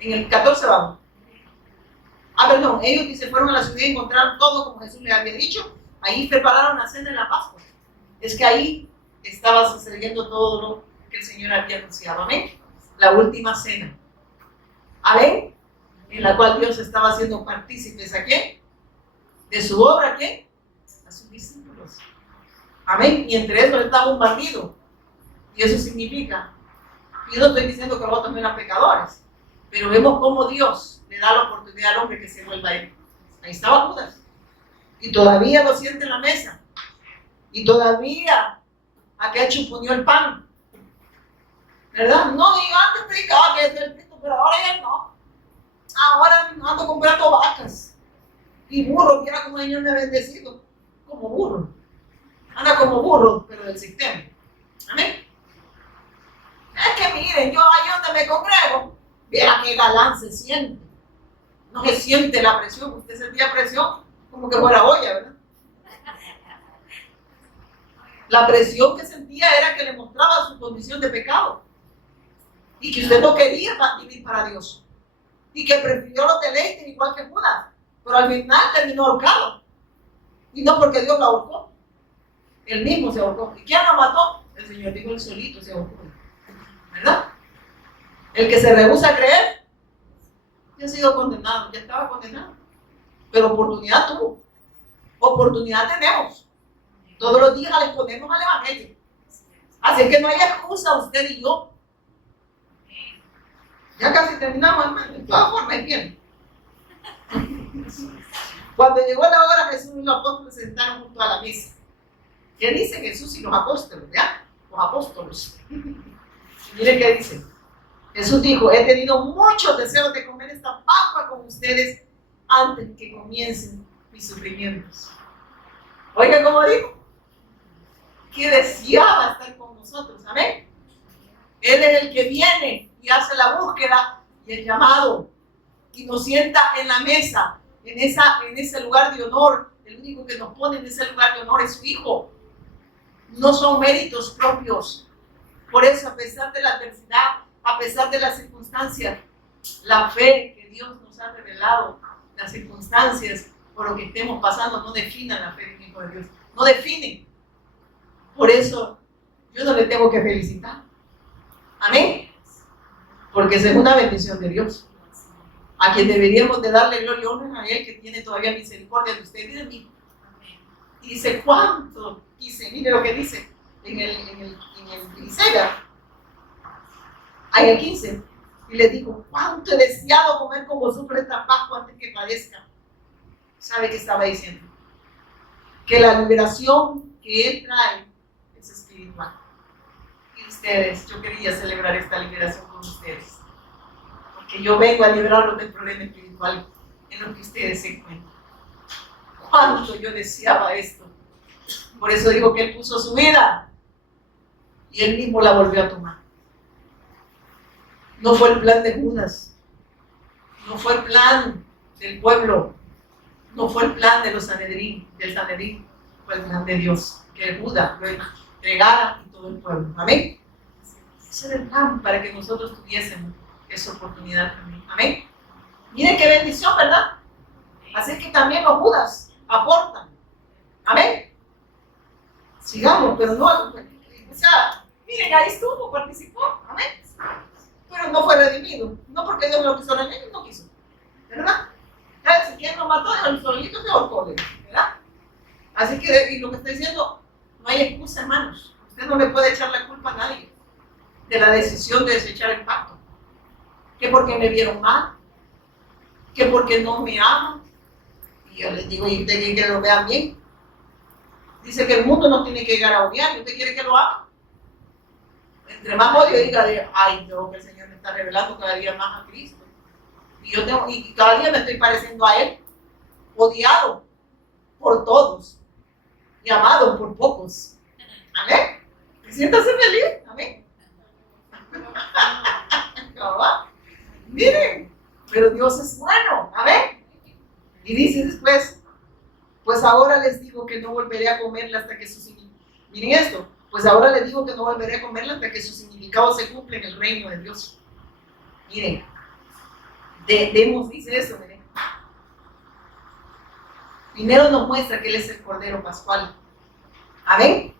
En el 14 vamos. Perdón, ellos dice, fueron a la ciudad y encontraron todo como Jesús les había dicho. Ahí prepararon la cena de la Pascua. Es que ahí estaba sucediendo todo lo que el Señor había anunciado. Amén. La última cena. Amén. En la cual Dios estaba haciendo partícipes ¿a quién? De su obra, ¿a quién? A sus discípulos. Amén. Y entre eso estaba un bandido. Y eso significa, yo no estoy diciendo que los otros no eran pecadores, pero vemos cómo Dios le da la oportunidad al hombre que se vuelva a él. Ahí estaba Judas. Y todavía lo siente en la mesa. Y todavía aquel chuponeó el pan. ¿Verdad? No, y antes predicaba que es el Cristo, pero ahora ya no. Ahora ando comprando vacas. Y burro, mira cómo el Señor me ha bendecido. Como burro. Anda como burro, pero del sistema. Amén. Es que miren, yo ahí donde me congrego, viera qué galán se siente. No se siente la presión. Usted sentía presión como que fuera olla, ¿verdad? La presión que sentía era que le mostraba su condición de pecado. Y que usted no quería vivir para Dios. Y que prefirió los deleites igual que Judas. Pero al final terminó ahorcado. Y no porque Dios lo ahorcó. Él mismo se ahorcó. ¿Y quién lo mató? El Señor dijo, él solito se ahorcó. ¿Verdad? El que se rehúsa a creer, ya ha sido condenado, ya estaba condenado. Pero oportunidad tuvo. Oportunidad tenemos. Todos los días les ponemos al Evangelio. Así que no hay excusa usted y yo. Ya casi terminamos, hermano. De todas formas, es bien. Cuando llegó la hora, Jesús y los apóstoles se sentaron junto a la mesa. ¿Qué dice Jesús y los apóstoles? ¿Ya? Los apóstoles. Mire qué dice. Jesús dijo, he tenido muchos deseos de comer esta Pascua con ustedes antes que comiencen mis sufrimientos. Oiga, ¿cómo dijo? Que deseaba estar con nosotros. Amén. Él es el que viene y hace la búsqueda y el llamado y nos sienta en la mesa, en ese lugar de honor. El único que nos pone en ese lugar de honor es su Hijo. No son méritos propios. Por eso, a pesar de la adversidad, a pesar de las circunstancias, la fe que Dios nos ha revelado, las circunstancias por lo que estemos pasando no definen la fe del Hijo de Dios. No definen. Por eso, yo no le tengo que felicitar. Amén. Porque esa es una bendición de Dios. A quien deberíamos de darle gloria y honra a Él que tiene todavía misericordia de usted y de mí. Y dice, ¿cuánto? Dice, mire lo que dice en el Isaías, ahí el 15. Y le digo, ¿cuánto he deseado comer con vosotros esta Pascua antes que padezca? ¿Sabe qué estaba diciendo? Que la liberación que Él trae es espiritual. Y ustedes, yo quería celebrar esta liberación con ustedes. Porque yo vengo a liberarlos del problema espiritual en lo que ustedes se encuentran. ¿Cuánto yo deseaba esto? Por eso digo que Él puso su vida y Él mismo la volvió a tomar. No fue el plan de Judas, no fue el plan del pueblo, no fue el plan de los Sanedrín, fue el plan de Dios, que Judas lo entregara y todo el pueblo. Amén. Ese era el plan para que nosotros tuviésemos esa oportunidad también. Amén. Miren qué bendición, ¿verdad? Así que también los Judas aportan. Amén. Sigamos, pero no, o sea, miren, ahí estuvo, participó. Amén. Pero no fue redimido. No porque Dios lo quiso redimir, no quiso. ¿Verdad? Si quien lo mató, el solito se ahorcó, ¿verdad? Así que, y lo que está diciendo, no hay excusa, hermanos. Usted no le puede echar la culpa a nadie de la decisión de desechar el pacto. Que porque me vieron mal, que porque no me aman. Y yo les digo, ¿y usted quiere que lo vean bien? Dice que el mundo no tiene que llegar a odiar, ¿y usted quiere que lo haga? Entre más odio diga, ay, no, que el Señor me está revelando cada día más a Cristo. Y cada día me estoy pareciendo a Él, odiado por todos y amado por pocos. Amén. Siéntase feliz. Amén. Miren, pero Dios es bueno. Amén. Y dice después, pues ahora les digo que no volveré a comerla hasta que su significado. Miren esto, pues ahora les digo que no volveré a comerla hasta que su significado se cumpla en el reino de Dios. Miren, Demos dice eso, miren. Primero nos muestra que Él es el Cordero Pascual. Amén.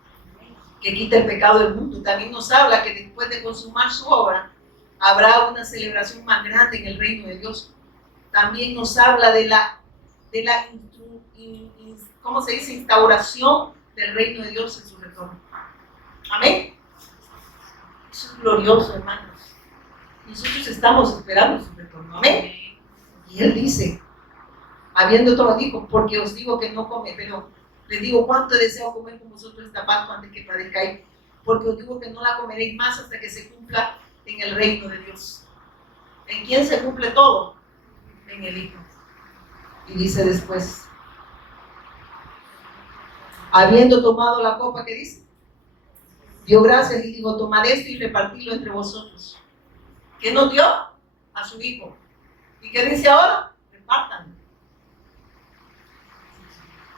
Que quita el pecado del mundo. También nos habla que después de consumar su obra, habrá una celebración más grande en el reino de Dios. También nos habla de la ¿cómo se dice? Instauración del reino de Dios en su retorno. Amén. Eso es glorioso, hermanos. Nosotros estamos esperando su retorno. Amén. Y Él dice, habiendo todo, dijo, porque os digo que no come, pero les digo cuánto deseo comer con vosotros esta Pascua antes que padezcáis, porque os digo que no la comeréis más hasta que se cumpla en el reino de Dios. ¿En quién se cumple todo? En el Hijo. Y dice después, habiendo tomado la copa, ¿qué dice? Dio gracias y dijo, tomad esto y repartidlo entre vosotros. ¿Qué nos dio? A su Hijo. ¿Y qué dice ahora? Repártanlo.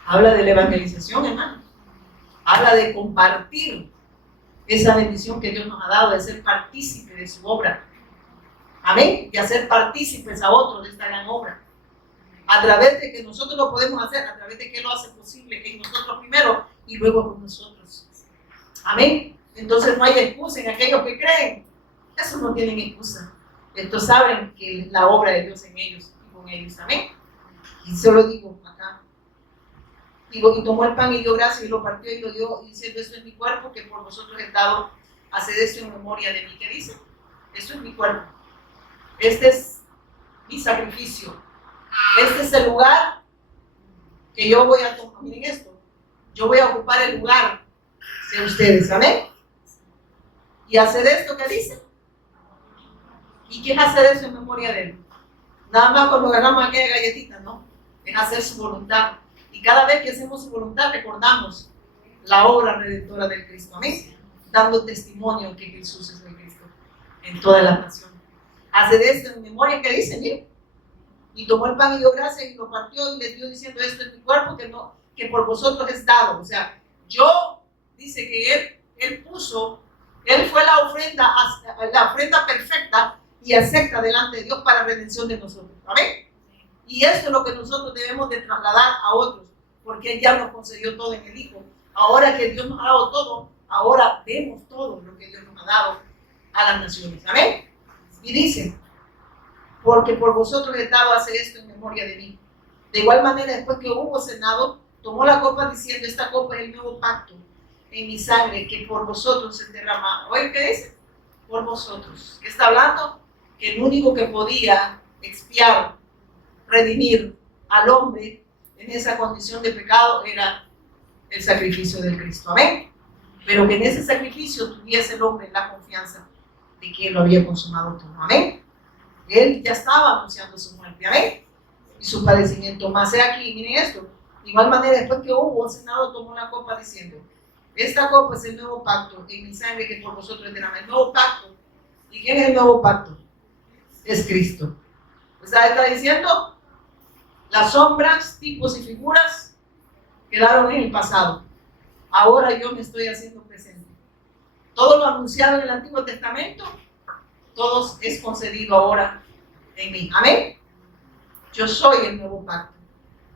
Habla de la evangelización, hermanos. Habla de compartir esa bendición que Dios nos ha dado, de ser partícipe de su obra. Amén. De hacer partícipes a otros de esta gran obra. A través de que nosotros lo podemos hacer, a través de que Él lo hace posible en nosotros primero y luego con nosotros. Amén. Entonces no hay excusa en aquellos que creen. Esos no tienen excusa. Estos saben que la obra de Dios en ellos y con ellos. Amén. Y se lo digo acá. Digo, y tomó el pan y dio gracias y lo partió y lo dio, diciendo, esto es mi cuerpo que por vosotros he dado, haced esto en memoria de mí. ¿Qué dice? Esto es mi cuerpo. Este es mi sacrificio. Este es el lugar que yo voy a tomar. Miren esto. Yo voy a ocupar el lugar de ustedes. Amén. Y hacer esto, ¿qué dice? ¿Y quién hace eso en memoria de Él? Nada más cuando ganamos aquella galletita, ¿no? Es hacer su voluntad. Y cada vez que hacemos su voluntad, recordamos la obra redentora del Cristo. Amén. Dando testimonio que Jesús es el Cristo en todas las naciones. Hacer esto en memoria, ¿qué dice? Miren. Y tomó el pan y dio gracias y lo partió y le dio diciendo, esto es mi cuerpo que por vosotros es dado. O sea, dice que él fue la ofrenda perfecta y acepta delante de Dios para redención de nosotros. ¿Amén? Y esto es lo que nosotros debemos de trasladar a otros, porque Él ya nos concedió todo en el Hijo. Ahora que Dios nos ha dado todo, ahora vemos todo lo que Dios nos ha dado a las naciones. ¿Amén? Y dice, porque por vosotros he dado hacer esto en memoria de mí. De igual manera, después que hubo cenado, tomó la copa diciendo, esta copa es el nuevo pacto en mi sangre que por vosotros es derramada. ¿Oye qué dice? Por vosotros. ¿Qué está hablando? Que el único que podía expiar, redimir al hombre en esa condición de pecado era el sacrificio del Cristo. Amén. Pero que en ese sacrificio tuviese el hombre la confianza de que Él lo había consumado todo. Amén. Él ya estaba anunciando su muerte. Amén. Y su padecimiento. Más he aquí, miren esto. De igual manera, después que hubo cenado, tomó la copa diciendo, esta copa es el nuevo pacto en mi sangre que por vosotros es derramada. El nuevo pacto. ¿Y quién es el nuevo pacto? Es Cristo. O sea, está diciendo, las sombras, tipos y figuras quedaron en el pasado. Ahora yo me estoy haciendo presente. Todo lo anunciado en el Antiguo Testamento, todo es concedido ahora en mí. Amén. Yo soy el nuevo pacto.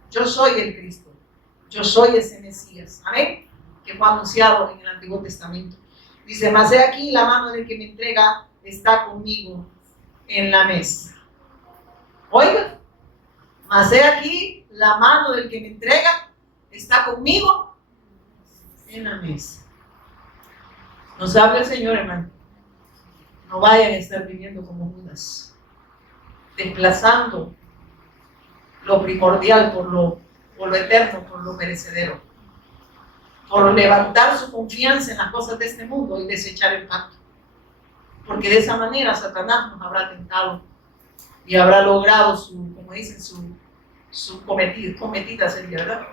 Yo soy el Cristo. Yo soy ese Mesías. Amén. Que fue anunciado en el Antiguo Testamento. Dice, mas he aquí la mano del que me entrega está conmigo en la mesa. Oiga, Mas he aquí, la mano del que me entrega está conmigo en la mesa. Nos habla el Señor, hermano. No vayan a estar viviendo como Judas, desplazando lo primordial por lo eterno, por lo perecedero, por levantar su confianza en las cosas de este mundo y desechar el pacto. Porque de esa manera Satanás nos habrá tentado y habrá logrado su, como dicen, su cometida sería, ¿verdad?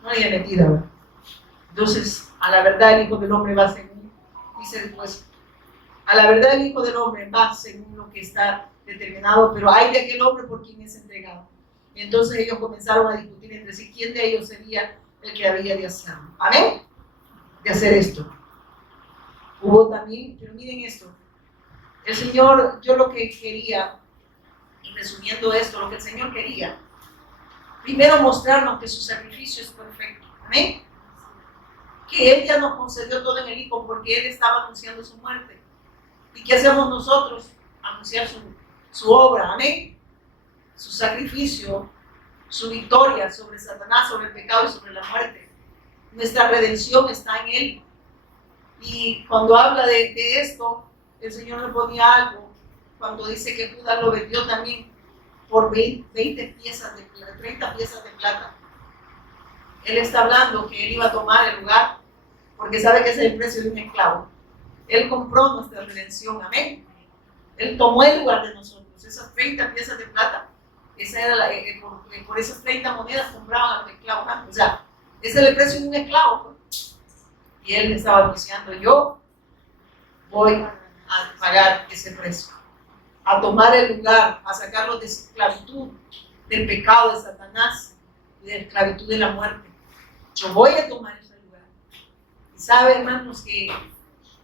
No hay metida, ¿verdad? Entonces, a la verdad el Hijo del Hombre va según, dice después, a la verdad el Hijo del Hombre va según lo que está determinado, pero hay de aquel hombre por quien es entregado. Y entonces ellos comenzaron a discutir entre sí quién de ellos sería el que había de hacerlo. ¿Amén? De hacer esto. Hubo también, pero miren esto, el Señor, yo lo que quería, y resumiendo esto, lo que el Señor quería, primero mostrarnos que su sacrificio es perfecto. ¿Amén? Que Él ya nos concedió todo en el Hijo porque Él estaba anunciando su muerte. ¿Y qué hacemos nosotros? Anunciar su obra. Amén. Su sacrificio, su victoria sobre Satanás, sobre el pecado y sobre la muerte. Nuestra redención está en Él. Y cuando habla de esto, el Señor le ponía algo, cuando dice que Judas lo vendió también por 20 piezas de plata, 30 piezas de plata. Él está hablando que Él iba a tomar el lugar, porque sabe que ese es el precio de un esclavo. Él compró nuestra redención, amén. Él tomó el lugar de nosotros. Esas 30 piezas de plata, esa era por esas 30 monedas compraban al esclavo. O sea, ese es el precio de un esclavo. Y Él estaba diciendo, yo voy a pagar ese precio, a tomar el lugar, a sacarlos de esclavitud, del pecado de Satanás y de la esclavitud de la muerte. Yo voy a tomar ese lugar. Y sabe, hermanos, que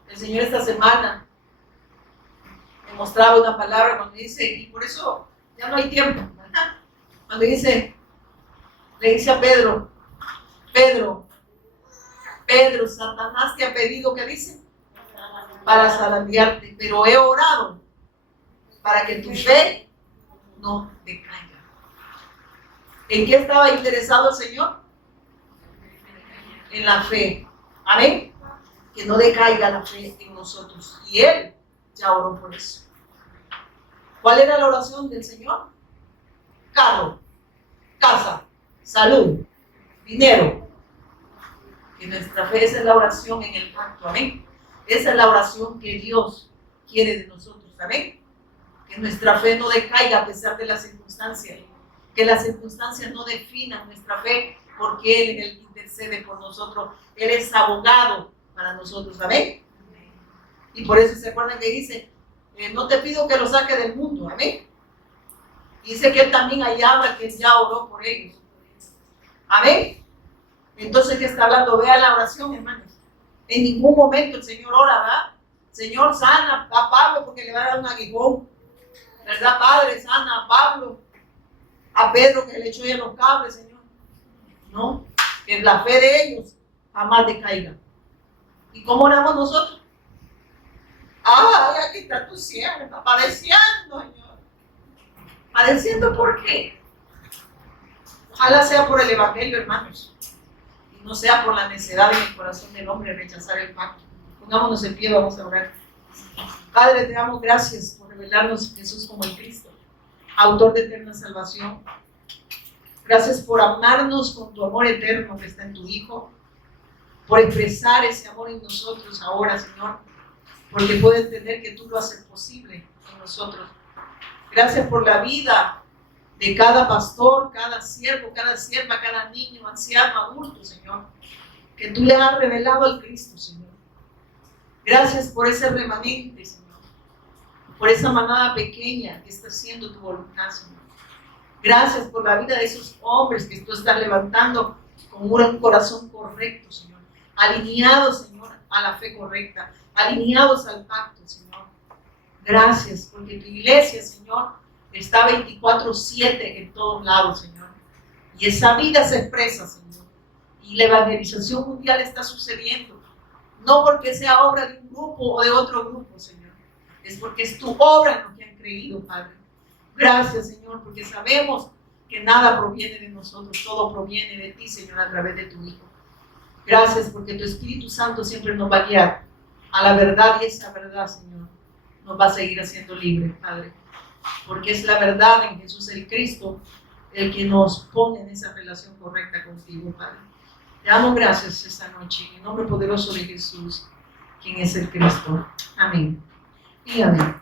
el Señor esta semana me mostraba una palabra cuando dice, y por eso ya no hay tiempo, ¿verdad? Cuando dice, le dice a Pedro, Satanás te ha pedido, ¿qué dice? Para zarandearte, pero he orado para que tu fe no decaiga. ¿En qué estaba interesado el Señor? En la fe. Amén. Que no decaiga la fe en nosotros. Y Él ya oró por eso. ¿Cuál era la oración del Señor? Carro, casa, salud, dinero. Que nuestra fe, esa es la oración en el pacto. Amén. Esa es la oración que Dios quiere de nosotros. Amén. Que nuestra fe no decaiga a pesar de las circunstancias. Que las circunstancias no definan nuestra fe, porque Él es el que intercede por nosotros. Él es abogado para nosotros. Amén. Y por eso se acuerdan que dice, no te pido que lo saque del mundo. Amén. Dice que Él también ahí habla que Él ya oró por ellos. Amén. Entonces, ¿qué está hablando? Vea la oración, hermanos. En ningún momento el Señor ora, ¿verdad? Señor, sana a Pablo porque le va a dar un aguijón. ¿Verdad, Padre? Sana a Pablo. A Pedro que le echó ya los cables, Señor. No, que la fe de ellos jamás decaiga. ¿Y cómo oramos nosotros? Ay, aquí está tu sierva, padeciendo, Señor. ¿Padeciendo por qué? Ojalá sea por el Evangelio, hermanos. No sea por la necedad en el corazón del hombre rechazar el pacto. Pongámonos en pie, vamos a orar. Padre, te damos gracias por revelarnos Jesús como el Cristo, autor de eterna salvación. Gracias por amarnos con tu amor eterno que está en tu Hijo, por expresar ese amor en nosotros ahora, Señor, porque puedo entender que tú lo haces posible en nosotros. Gracias por la vida de cada pastor, cada siervo, cada sierva, cada niño, anciano, adulto, Señor, que tú le has revelado al Cristo, Señor. Gracias por ese remanente, Señor, por esa manada pequeña que está haciendo tu voluntad, Señor. Gracias por la vida de esos hombres que tú estás levantando con un corazón correcto, Señor, alineados, Señor, a la fe correcta, alineados al pacto, Señor. Gracias porque tu iglesia, Señor, está 24/7 en todos lados, Señor. Y esa vida se expresa, Señor. Y la evangelización mundial está sucediendo. No porque sea obra de un grupo o de otro grupo, Señor. Es porque es tu obra en lo que han creído, Padre. Gracias, Señor, porque sabemos que nada proviene de nosotros, todo proviene de ti, Señor, a través de tu Hijo. Gracias porque tu Espíritu Santo siempre nos va a guiar a la verdad, y esa verdad, Señor, nos va a seguir haciendo libres, Padre. Porque es la verdad en Jesús el Cristo el que nos pone en esa relación correcta contigo, Padre. Te damos gracias esta noche en el nombre poderoso de Jesús, quien es el Cristo. Amén. Y amén.